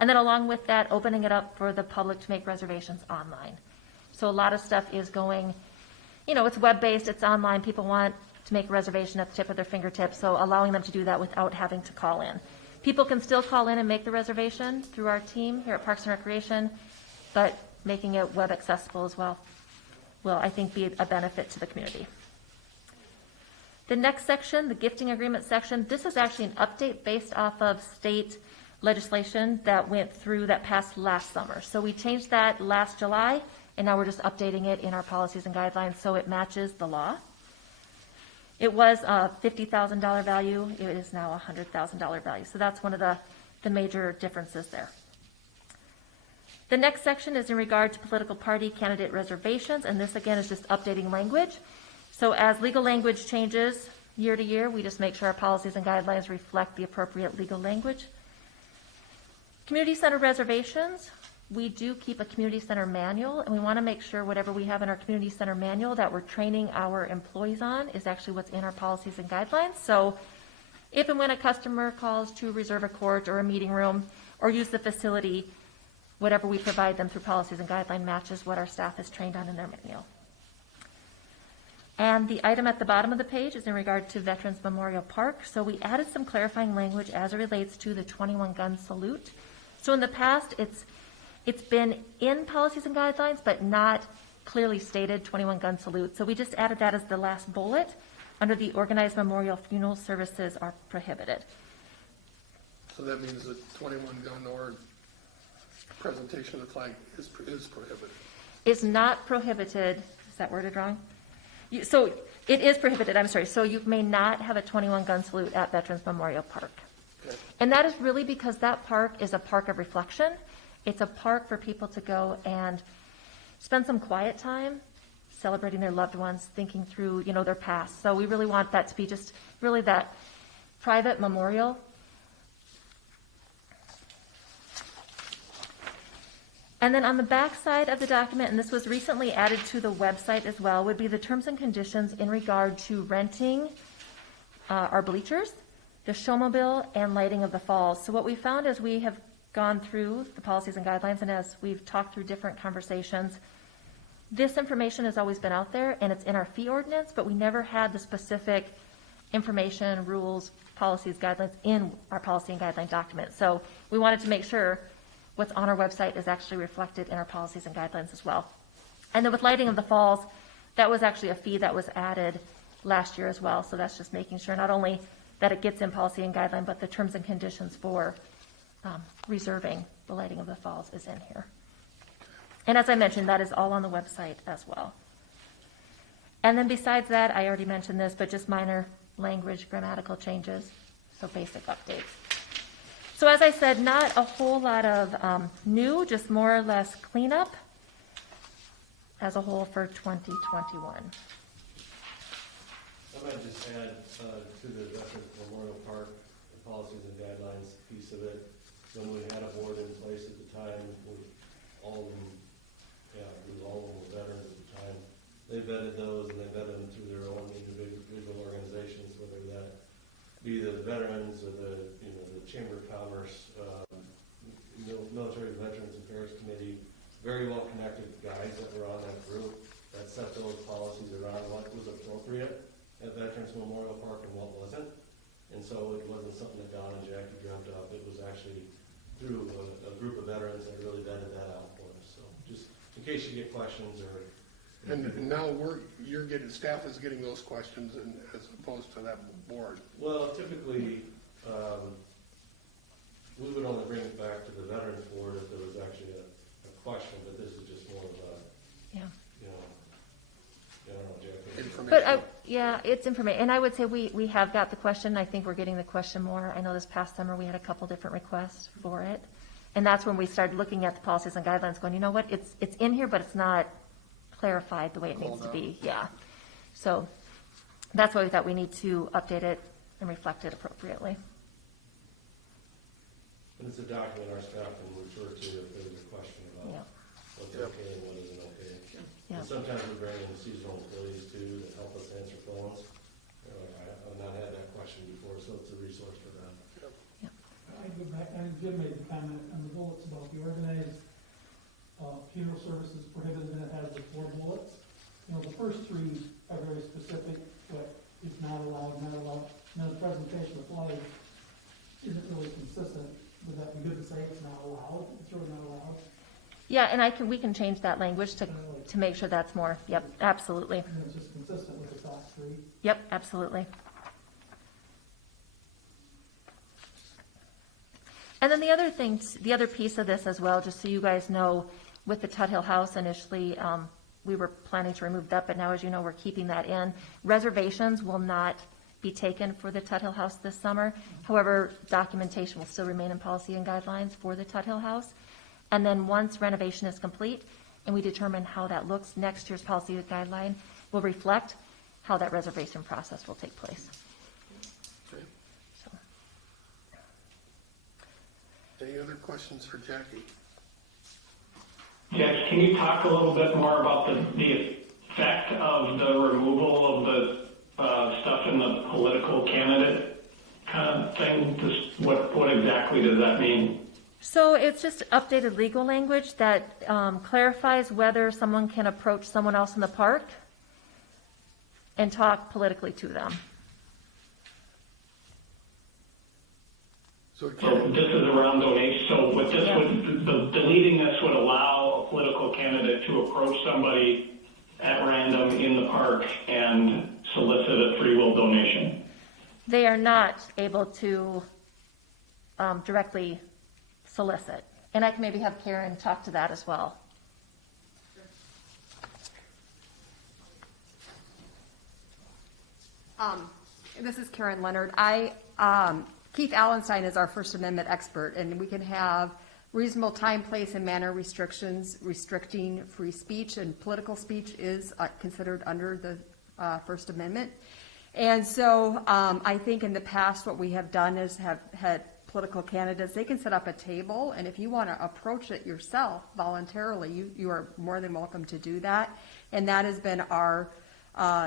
And then along with that, opening it up for the public to make reservations online. So a lot of stuff is going, it's web-based, it's online. People want to make a reservation at the tip of their fingertips, so allowing them to do that without having to call in. People can still call in and make the reservation through our team here at Parks and Recreation, but making it web accessible as well will, I think, be a benefit to the community. The next section, the gifting agreement section, this is actually an update based off of state legislation that went through that passed last summer. So we changed that last July, and now we're just updating it in our policies and guidelines so it matches the law. It was a $50,000 value. It is now a $100,000 value. So that's one of the major differences there. The next section is in regard to political party candidate reservations, and this again is just updating language. So as legal language changes year to year, we just make sure our policies and guidelines reflect the appropriate legal language. Community center reservations, we do keep a community center manual, and we want to make sure whatever we have in our community center manual that we're training our employees on is actually what's in our policies and guidelines. So if and when a customer calls to reserve a court or a meeting room or use the facility, whatever we provide them through policies and guidelines matches what our staff is trained on in their manual. And the item at the bottom of the page is in regard to Veterans Memorial Park. So we added some clarifying language as it relates to the 21-gun salute. So in the past, it's been in policies and guidelines, but not clearly stated 21-gun salute. So we just added that as the last bullet under the organized memorial funeral services are prohibited. So that means that 21-gun or presentation of the flag is prohibited. Is not prohibited. Is that worded wrong? So it is prohibited, I'm sorry. So you may not have a 21-gun salute at Veterans Memorial Park. Okay. And that is really because that park is a park of reflection. It's a park for people to go and spend some quiet time celebrating their loved ones, thinking through, their past. So we really want that to be just really that private memorial. And then on the back side of the document, and this was recently added to the website as well, would be the terms and conditions in regard to renting our bleachers, the showmobile, and lighting of the falls. So what we found as we have gone through the policies and guidelines, and as we've talked through different conversations, this information has always been out there, and it's in our fee ordinance, but we never had the specific information, rules, policies, guidelines in our policy and guideline document. So we wanted to make sure what's on our website is actually reflected in our policies and guidelines as well. And then with lighting of the falls, that was actually a fee that was added last year as well. So that's just making sure not only that it gets in policy and guideline, but the terms and conditions for reserving the lighting of the falls is in here. And as I mentioned, that is all on the website as well. And then besides that, I already mentioned this, but just minor language, grammatical changes, so basic updates. So as I said, not a whole lot of new, just more or less cleanup as a whole for 2021. I might just add to the Veterans Memorial Park, the policies and guidelines piece of it. When we had a board in place at the time, with all of them, all of them were veterans at the time. They vetted those, and they vetted them through their own individual organizations, whether that be the veterans or the Chamber of Commerce, Military Veterans Affairs Committee, very well connected guys that were on that group that set those policies around what was appropriate at Veterans Memorial Park and what wasn't. And so it wasn't something that Don and Jackie dreamt up. It was actually through a group of veterans that really vetted that out for us. So just in case you get questions or. And now staff is getting those questions as opposed to that board. Well, typically, we would only bring it back to the Veterans Board if there was actually a question, but this is just more of a, I don't know, Jackie. Information. But it's information. And I would say we have got the question. I think we're getting the question more. I know this past summer we had a couple different requests for it. And that's when we started looking at the policies and guidelines going, you know what, it's in here, but it's not clarified the way it needs to be. Yeah. So that's why we thought we need to update it and reflect it appropriately. And it's a document our staff can refer to if there's a question about what's okay and what isn't okay. Yeah. And sometimes we bring in seasonal employees too that help us answer phones. I've not had that question before, so it's a resource for them. I go back, and Jim made the comment on the bullets about the organized funeral services prohibited, and it has the 4 bullets. The first 3 are very specific, but it's not allowed. Now the presentation of flag isn't really consistent. Would that be good to say it's not allowed? It's really not allowed? Yeah, and we can change that language to make sure that's more, absolutely. And it's just consistent with the top 3. Yep, absolutely. And then the other piece of this as well, just so you guys know, with the Tut Hill House initially, we were planning to remove that, but now as you know, we're keeping that in. Reservations will not be taken for the Tut Hill House this summer. However, documentation will still remain in policy and guidelines for the Tut Hill House. And then once renovation is complete and we determine how that looks, next year's policy and guideline will reflect how that reservation process will take place. Okay. So. Any other questions for Jackie? Jack, can you talk a little bit more about the effect of the removal of the stuff in the political candidate kind of thing? Just what exactly does that mean? So it's just updated legal language that clarifies whether someone can approach someone else in the park and talk politically to them. So this is around donation. So with this, deleting this would allow a political candidate to approach somebody at random in the park and solicit a free will donation. They are not able to directly solicit. And I can maybe have Karen talk to that as well. This is Karen Leonard. Keith Allenstein is our First Amendment expert, and we can have reasonable time, place, and manner restrictions restricting free speech, and political speech is considered under the First Amendment. And so I think in the past, what we have done is have had political candidates, they can set up a table, and if you want to approach it yourself voluntarily, you are more than welcome to do that. And that has been our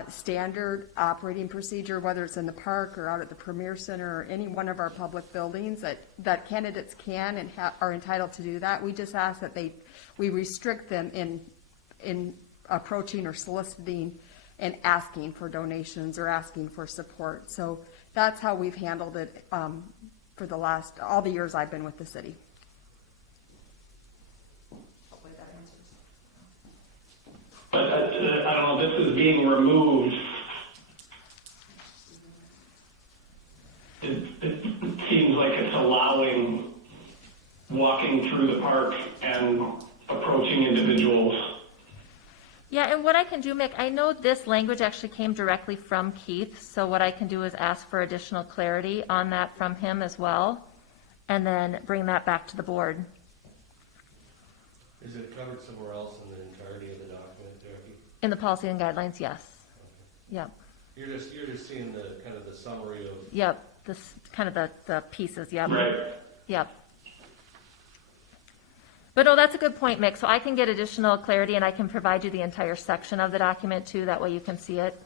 standard operating procedure, whether it's in the park or out at the Premier Center or any one of our public buildings, that candidates can and are entitled to do that. We just ask that we restrict them in approaching or soliciting and asking for donations or asking for support. So that's how we've handled it for all the years I've been with the city. Hopefully that answers. But I don't know, this is being removed. It seems like it's allowing walking through the park and approaching individuals. Yeah, and what I can do, Mick, I know this language actually came directly from Keith, so what I can do is ask for additional clarity on that from him as well, and then bring that back to the board. Is it covered somewhere else in the entirety of the document, Jackie? In the policy and guidelines, yes. Yep, You're just seeing the kind of the summary of. yep, this, kind of the pieces, yep. Right. Yep. But no, that's a good point, Mick. So I can get additional clarity and I can provide you the entire section of the document too. That way you can see it.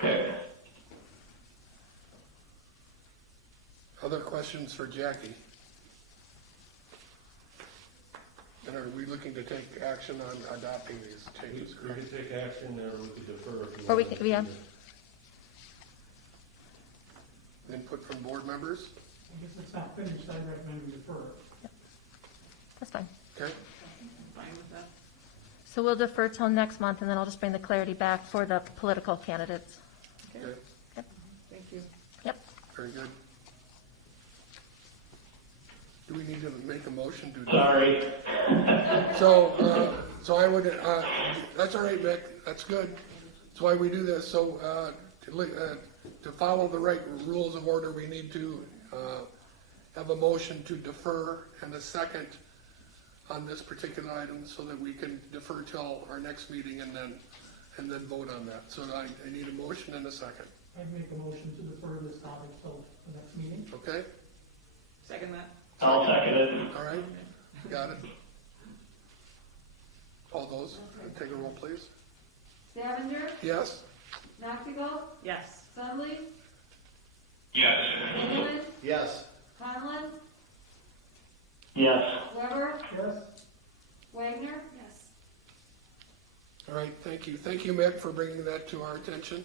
Okay. Other questions for Jackie? And are we looking to take action on adopting these changes? We could take action or we could defer if you Or we want. can, yeah. Input from board members? I guess it's not finished, I recommend we defer. That's fine. Okay, Fine with that? So we'll defer till next month and then I'll just bring the clarity back for the political candidates. okay, Thank you. Yep. very good. Do we need to make a motion to? Sorry. So I would, that's all right, Mick, that's good. That's why we do this. So, to follow the right rules of order, we need to, have a motion to defer and a second on this particular item so that we can defer till our next meeting and then vote on that. So I need a motion and a second, I'd make a motion to defer this topic till the next meeting. okay? Second that? I'll second it. All right, got it. All those, take a roll, please. Stavanger, Yes? Maxwell, Yes. Sudley, Yes. Engelmann, Yes. Conlon, Yes. Weber, Yes? Wagner. Yes. All right, thank you. Thank you, Mick, for bringing that to our attention.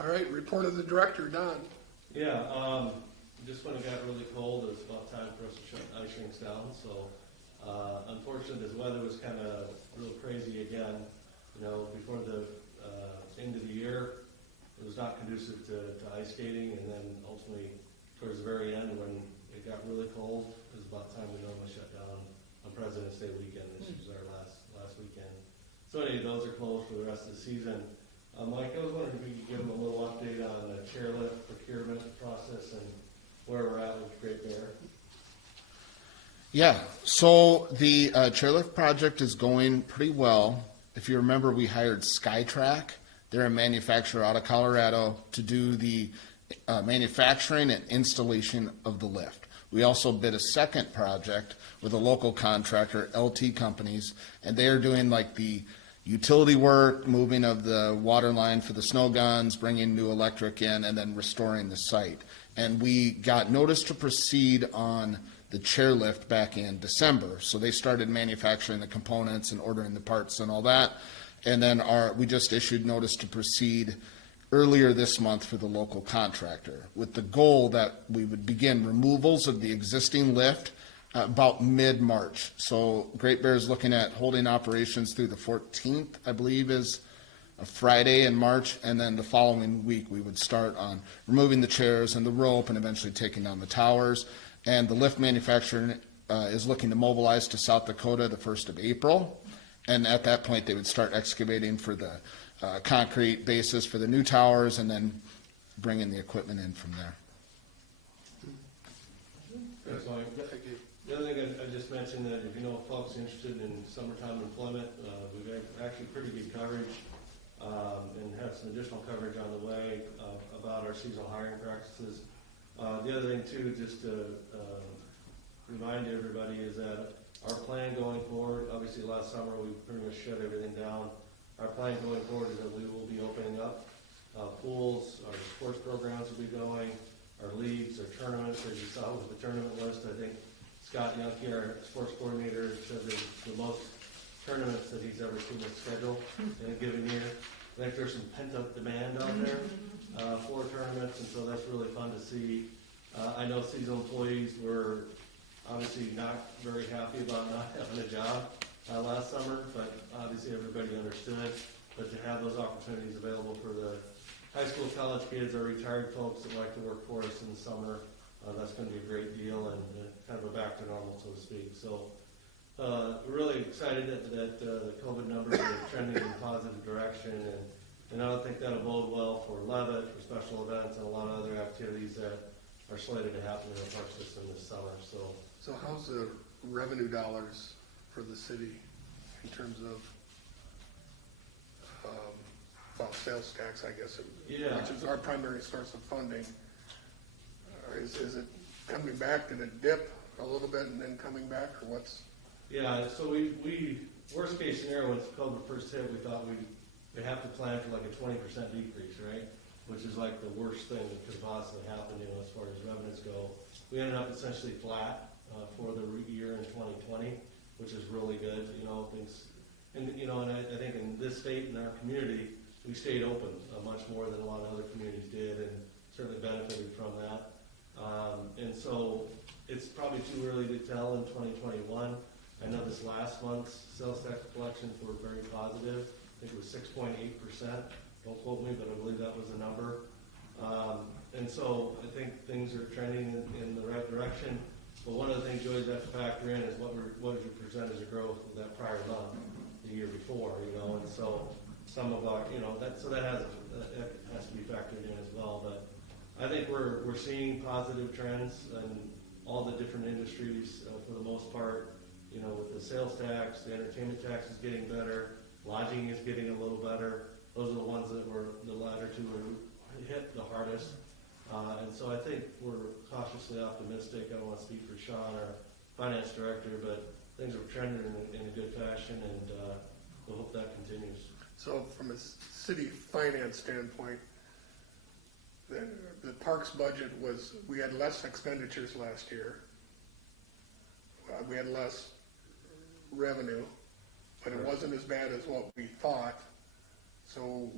All right, report of the director, Don. Yeah, just when it got really cold, it was about time for us to shut ice rinks down, so, unfortunately, this weather was kind of real crazy again. You know, before the, end of the year, it was not conducive to ice skating, and then ultimately, towards the very end, when it got really cold, it was about time we normally shut down on President's Day weekend. This was our last weekend. So any of those are closed for the rest of the season. Mike, I was wondering if we could give them a little update on the chairlift procurement process and where we're at with Great Bear. Yeah, so the chairlift project is going pretty well. If you remember, we hired Skytrack. They're a manufacturer out of Colorado to do the manufacturing and installation of the lift. We also bid a second project with a local contractor, LT Companies, and they are doing like the utility work, moving of the water line for the snow guns, bringing new electric in, and then restoring the site. And we got notice to proceed on the chairlift back in December. So they started manufacturing the components and ordering the parts and all that. And then we just issued notice to proceed earlier this month for the local contractor, with the goal that we would begin removals of the existing lift about mid-March. So Great Bear is looking at holding operations through the 14th, I believe is a Friday in March, and then the following week we would start on removing the chairs and the rope and eventually taking down the towers. And the lift manufacturer is looking to mobilize to South Dakota the 1st of April. And at that point, they would start excavating for the concrete basis for the new towers and then bringing the equipment in from there. Thanks, Mike. Thank you. The other thing I just mentioned that if you know folks interested in summertime employment, we've got actually pretty good coverage and have some additional coverage on the way about our seasonal hiring practices. The other thing too, just to remind everybody, is that our plan going forward, obviously last summer we pretty much shut everything down. Our plan going forward is that we will be opening up pools, our sports programs will be going, our leagues, our tournaments. As you saw with the tournament list, I think Scott Youngke, our sports coordinator, said there's the most tournaments that he's ever seen us schedule in a given year. I think there's some pent-up demand out there for tournaments, and so that's really fun to see. I know seasonal employees were obviously not very happy about not having a job last summer, but obviously everybody understood. But to have those opportunities available for the high school, college kids, or retired folks that like to work for us in the summer, that's going to be a great deal and kind of a back to normal, so to speak. So really excited that the COVID numbers are trending in a positive direction, and I don't think that'll bode well for Levitt, for special events, and a lot of other activities that are slated to happen in the park system this summer. So how's the revenue dollars for the city in terms of, well, sales tax, I guess, Yeah. which is our primary source of funding? Is it coming back? Did it dip a little bit and then coming back, or what's? Yeah, so we worst case scenario, when COVID first hit, we thought we'd have to plan for like a 20% decrease, right? Which is like the worst thing that could possibly happen, as far as revenues go. We ended up essentially flat for the year in 2020, which is really good, things, and I think in this state and our community, we stayed open much more than a lot of other communities did, and certainly benefited from that. And so it's probably too early to tell in 2021. I know this last month's sales tax collections were very positive. I think it was 6.8%. Don't quote me, but I believe that was the number. And so I think things are trending in the right direction. But one of the things you always have to factor in is what is your percentage of growth of that prior month, the year before, and so some of our, that has to be factored in as well. But I think we're seeing positive trends in all the different industries for the most part. With the sales tax, the entertainment tax is getting better, lodging is getting a little better. Those are the ones that were, the latter two were hit the hardest. And so I think we're cautiously optimistic. I don't want to speak for Sean, our finance director, but things are trending in a good fashion, and we'll hope that continues. So from a city finance standpoint, the parks budget was, we had less expenditures last year. We had less revenue, but it wasn't as bad as what we thought. So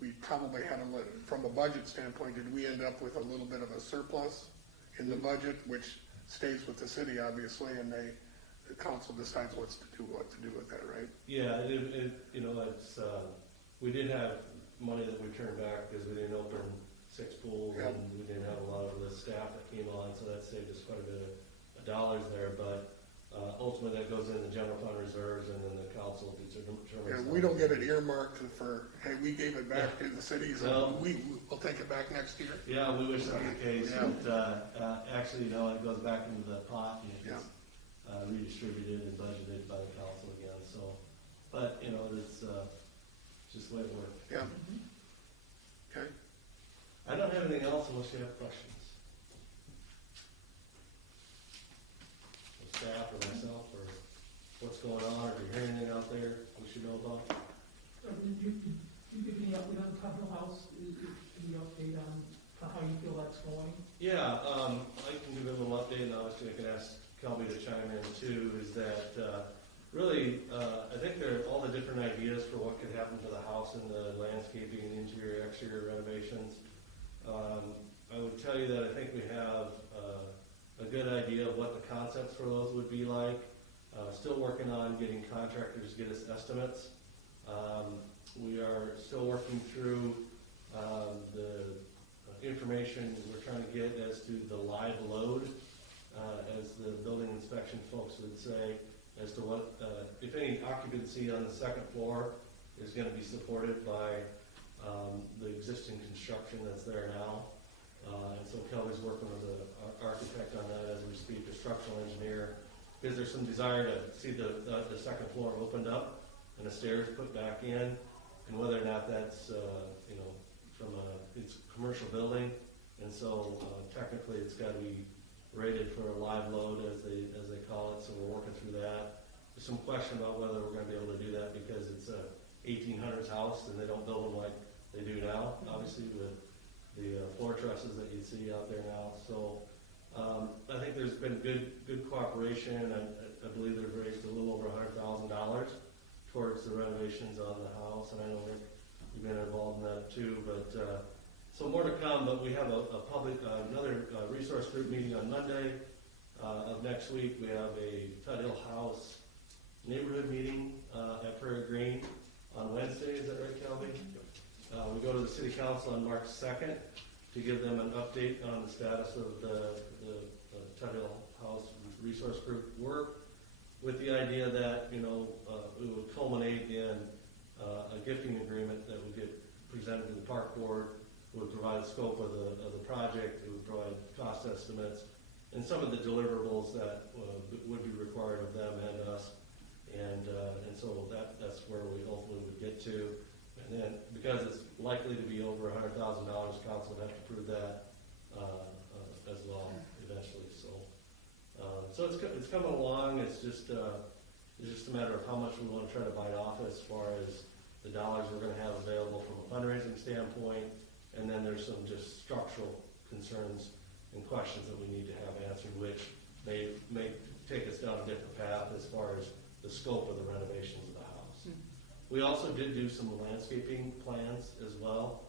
we probably had from a budget standpoint, did we end up with a little bit of a surplus in the budget, which stays with the city, obviously, and the council decides what to do with that, right? Yeah, it's, we did have money that we turned back because we didn't open 6 pools, and we didn't have a lot of the staff that came on, so that saved us quite a bit of dollars there. But ultimately, that goes in the general fund reserves, and then the council determines. Yeah, we don't get it earmarked for, hey, we gave it back to the cities, and we'll take it back next year. Yeah, we wish that was the case, but actually, it goes back into the pot and it gets redistributed and budgeted by the council again. So, but it's just the way it works. Yeah. Okay. I don't have anything else unless you have questions. Staff or myself, or what's going on, or if you hear anything out there we should know about? Did you give me an update on Cardinal House? Any update on how you feel that's going? Yeah, I can give a little update, and obviously I can ask Kelby to chime in too. Is that really? I think there are all the different ideas for what could happen to the house and the landscaping and interior, exterior renovations. I would tell you that I think we have a good idea of what the concepts for those would be like. Still working on getting contractors to get us estimates. We are still working through the information we're trying to get as to the live load, as the building inspection folks would say, as to what, if any occupancy on the second floor is going to be supported by the existing construction that's there now. And so Kelly's working with an architect on that as we speak, a structural engineer, is there some desire to see the second floor opened up and the stairs put back in, and whether or not that's, you know, it's a commercial building, and so technically it's got to be rated for a live load, as they call it, so we're working through that. There's some question about whether we're going to be able to do that because it's a 1800s house and they don't build them like they do now, obviously, with the floor trusses that you see out there now. So I think there's been good cooperation. I believe they've raised a little over $100,000 towards the renovations on the house, and I know Rick, you've been involved in that too. But so more to come. But we have another resource group meeting on Monday of next week. We have a Tud Hill House neighborhood meeting at Prairie Green on Wednesday. Is that right, Kelby? We go to the city council on March 2nd to give them an update on the status of the Tud Hill House resource group work, with the idea that, you know, it would culminate in a gifting agreement that would get presented to the park board, would provide the scope of the project, it would provide cost estimates, and some of the deliverables that would be required of them and us. And so that's where we ultimately would get to. And then, because it's likely to be over $100,000, council would have to prove that as well eventually. So it's coming along. It's just a matter of how much we want to try to bite off as far as the dollars we're going to have available from a fundraising standpoint. And then there's some just structural concerns and questions that we need to have answered, which may take us down a different path as far as the scope of the renovations of the house. We also did do some landscaping plans as well,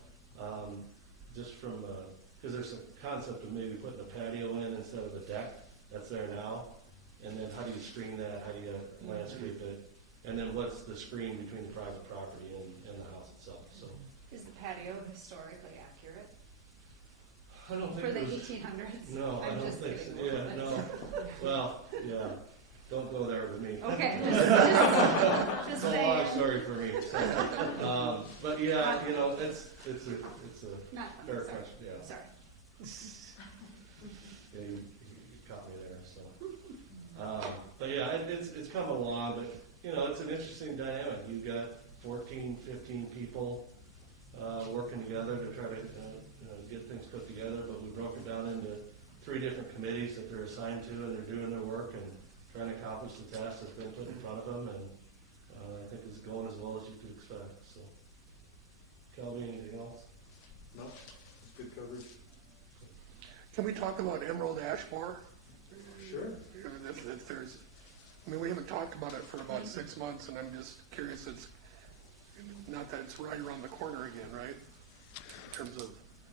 just from, because there's a concept of maybe putting a patio in instead of a deck that's there now, and then how do you screen that, how do you landscape it, and then what's the screen between the private property and the house itself. So Is the patio historically accurate I don't think for the there's- 1800s? No, I I'm don't just think kidding. so. Yeah, no. Well, yeah. Don't go there with me. Okay, just It's a long saying. story for me. So, but yeah, you know, it's a Not fair funny, sorry. question. Yeah. Sorry. Yeah, you caught me there. So, but yeah, it's come along. But you know, it's an interesting dynamic. You've got 14, 15 people working together to try to get things put together. But we broke it down into 3 different committees that they're assigned to, and they're doing their work and trying to accomplish the task that's been put in front of them. And I think it's going as well as you could expect. So, Kelby, anything else? No, it's good coverage. Can we talk about Emerald Ash more? Sure. If there's, I mean, we haven't talked about it for about 6 months, and I'm just curious, it's, not that it's right around the corner again, right? In terms of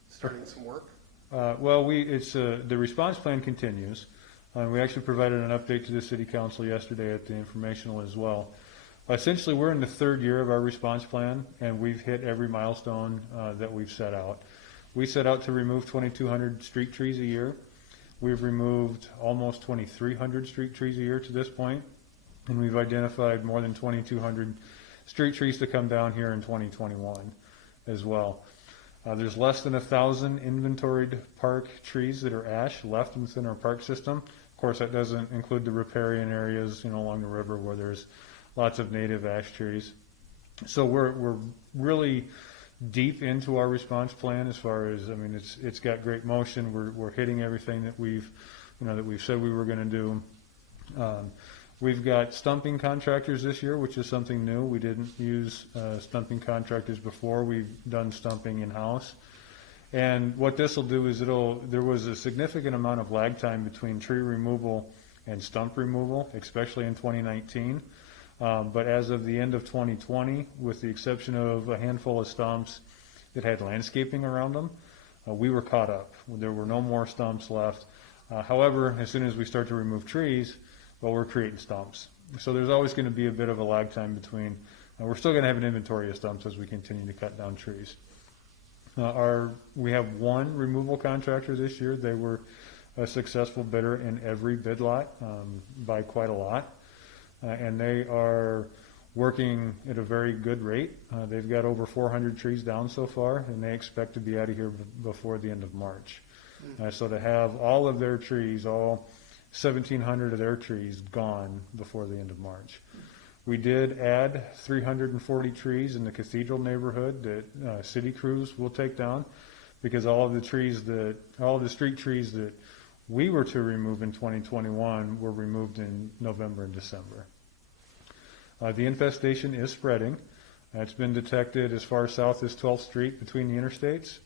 starting some work? Well, the response plan continues. We actually provided an update to the city council yesterday at the informational as well. Essentially, we're in the 3rd year of our response plan, and we've hit every milestone that we've set out. We set out to remove 2,200 street trees a year. We've removed almost 2,300 street trees a year to this point, and we've identified more than 2,200 street trees to come down here in 2021 as well. There's less than 1,000 inventoried park trees that are ash left within our park system. Of course, that doesn't include the riparian areas, along the river where there's lots of native ash trees. So we're really deep into our response plan as far as, I mean, it's got great motion. We're hitting everything that we've said we were going to do. We've got stumping contractors this year, which is something new. We didn't use stumping contractors before. We've done stumping in-house. And what this will do is there was a significant amount of lag time between tree removal and stump removal, especially in 2019. But as of the end of 2020, with the exception of a handful of stumps that had landscaping around them, we were caught up. There were no more stumps left. However, as soon as we start to remove trees, well, we're creating stumps. So there's always going to be a bit of a lag time between. We're still going to have an inventory of stumps as we continue to cut down trees. We have 1 removal contractor this year. They were a successful bidder in every bid lot by quite a lot. And they are working at a very good rate. They've got over 400 trees down so far, and they expect to be out of here before the end of March. So to have all of their trees all 1,700 of their trees gone before the end of March. We did add 340 trees in the Cathedral neighborhood that city crews will take down, because all of the street trees that we were to remove in 2021 were removed in November and December. The infestation is spreading. It's been detected as far south as 12th Street between the interstates.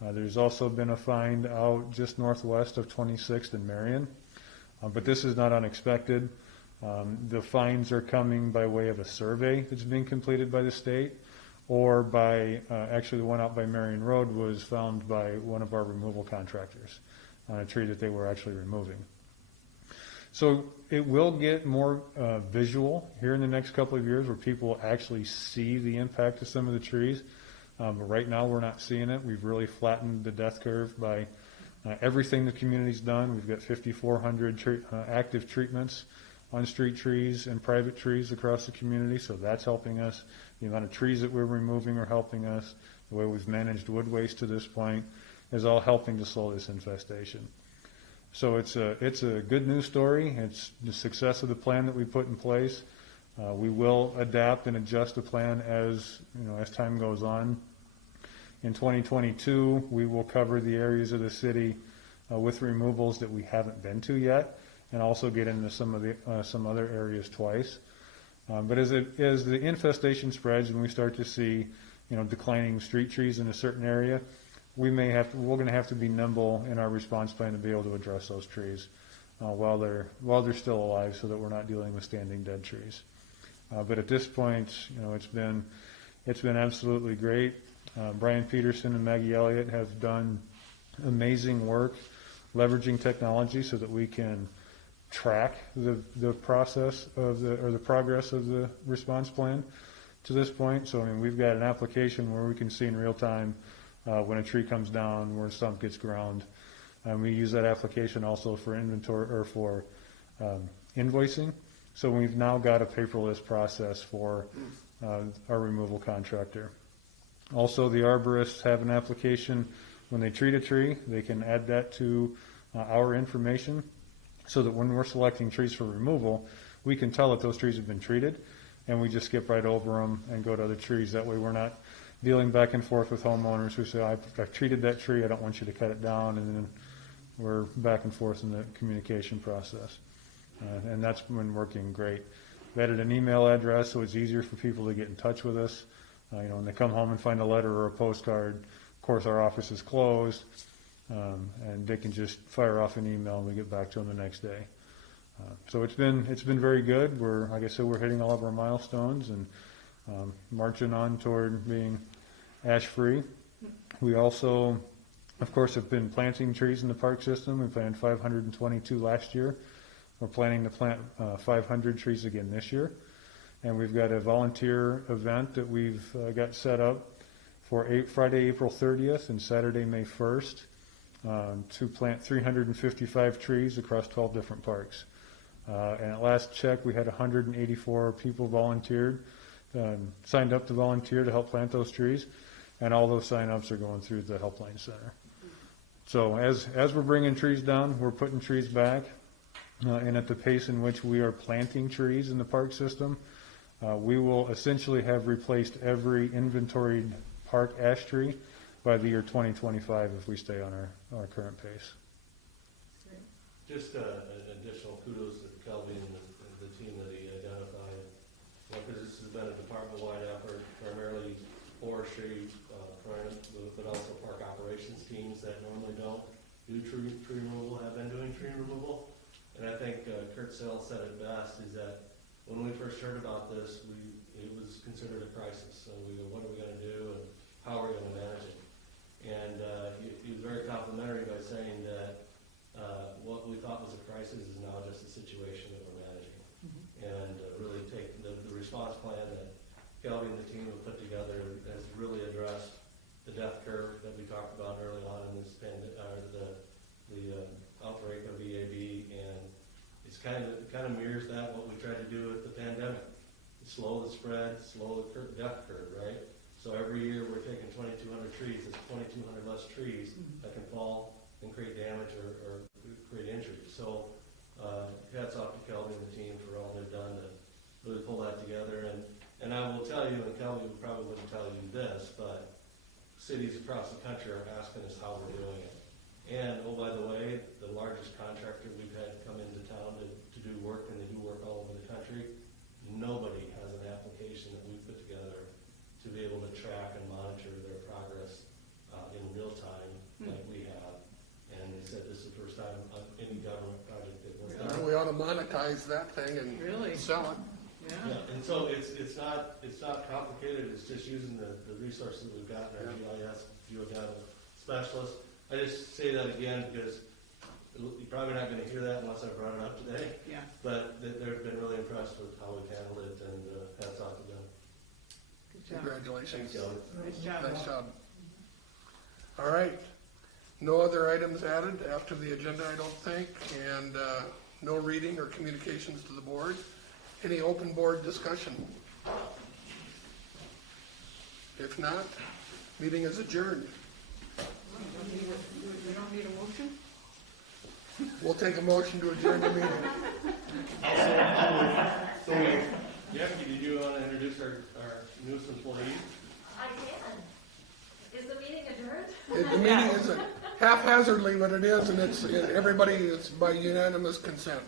There's also been a find out just northwest of 26th and Marion, but this is not unexpected. The finds are coming by way of a survey that's being completed by the state, or by, actually the one out by Marion Road was found by one of our removal contractors on a tree that they were actually removing. So it will get more visual here in the next couple of years, where people will actually see the impact of some of the trees. But right now we're not seeing it. We've really flattened the death curve by everything the community's done. We've got 5,400 active treatments on street trees and private trees across the community, so that's helping us. The amount of trees that we're removing are helping us. The way we've managed wood waste to this point is all helping to slow this infestation. So it's a good news story. It's the success of the plan that we put in place. We will adapt and adjust the plan as time goes on. In 2022, we will cover the areas of the city with removals that we haven't been to yet, and also get into some other areas twice. But as the infestation spreads and we start to see, declining street trees in a certain area, we're going to have to be nimble in our response plan to be able to address those trees while they're still alive, so that we're not dealing with standing dead trees. But at this point, it's been absolutely great. Brian Peterson and Maggie Elliott have done amazing work leveraging technology so that we can track the process of the progress of the response plan to this point. So we've got an application where we can see in real time when a tree comes down, where a stump gets ground, and we use that application also for inventory or for invoicing. So we've now got a paperless process for our removal contractor. Also, the arborists have an application when they treat a tree, they can add that to our information, so that when we're selecting trees for removal, we can tell that those trees have been treated, and we just skip right over them and go to other trees. That way we're not dealing back and forth with homeowners who say, I've treated that tree, I don't want you to cut it down, and then we're back and forth in the communication process. And that's been working great. We added an email address so it's easier for people to get in touch with us. When they come home and find a letter or a postcard, of course our office is closed, and they can just fire off an email and we get back to them the next day. So it's been very good. Like I said, we're hitting all of our milestones and marching on toward being ash-free. We also, of course, have been planting trees in the park system. We planted 522 last year. We're planning to plant 500 trees again this year. And we've got a volunteer event that we've got set up for Friday, April 30th and Saturday, May 1st to plant 355 trees across 12 different parks. And at last check, we had 184 people volunteered, signed up to volunteer to help plant those trees, and all those sign-ups are going through the Helpline Center. So as we're bringing trees down, we're putting trees back, and at the pace in which we are planting trees in the park system, we will essentially have replaced every inventoried park ash tree by the year 2025 if we stay on our current pace. Just an additional kudos to Kelvin and the team that he identified, because this has been a department-wide effort, primarily forestry, but also park operations teams that normally don't do tree removal have been doing tree removal. And I think Kurt Sell said it best, is that when we first heard about this, it was considered a crisis. So we go, what are we going to do and how are we going to manage it? And he was very complimentary by saying that what we thought was a crisis is now just a situation that we're managing. And really take the response plan that Kelvin and the team have put together has really addressed the death curve that we talked about early on in this the outbreak of EAB, and it's kind of mirrors that what we tried to do with the pandemic. Slow the spread, slow the death curve, right? So every year we're taking 2,200 trees. It's 2,200 less trees that can fall and create damage or create injury. So wouldn't tell you this, but cities across the country are asking us how we're doing it. And, oh, by the way, the largest contractor we've had come into town to do work, and they do work all over the country, nobody has an application that we've put together to be able to track and monitor their progress in real time like we have. And they said this is the first time on any government project they've worked on. We ought to monetize that thing and Really? sell it. Yeah, and so it's not complicated, it's just using the resources we've got in our GIS, geographic specialists. I just say that again because you're probably not gonna hear that unless I brought it up today. Yeah. But they've been really impressed with how we've handled it, and hats off to them. Good job. Congratulations. Nice job. Nice job. All right. No other items added after the agenda, I don't think, and no reading or communications to the board. Any open board discussion? If not, meeting is adjourned. We don't need a motion? We'll take a motion to adjourn the meeting. Jackie, did you want to introduce our newest employee? I can. Is the meeting adjourned? The meeting is haphazardly what it is, and it's everybody is by unanimous consent.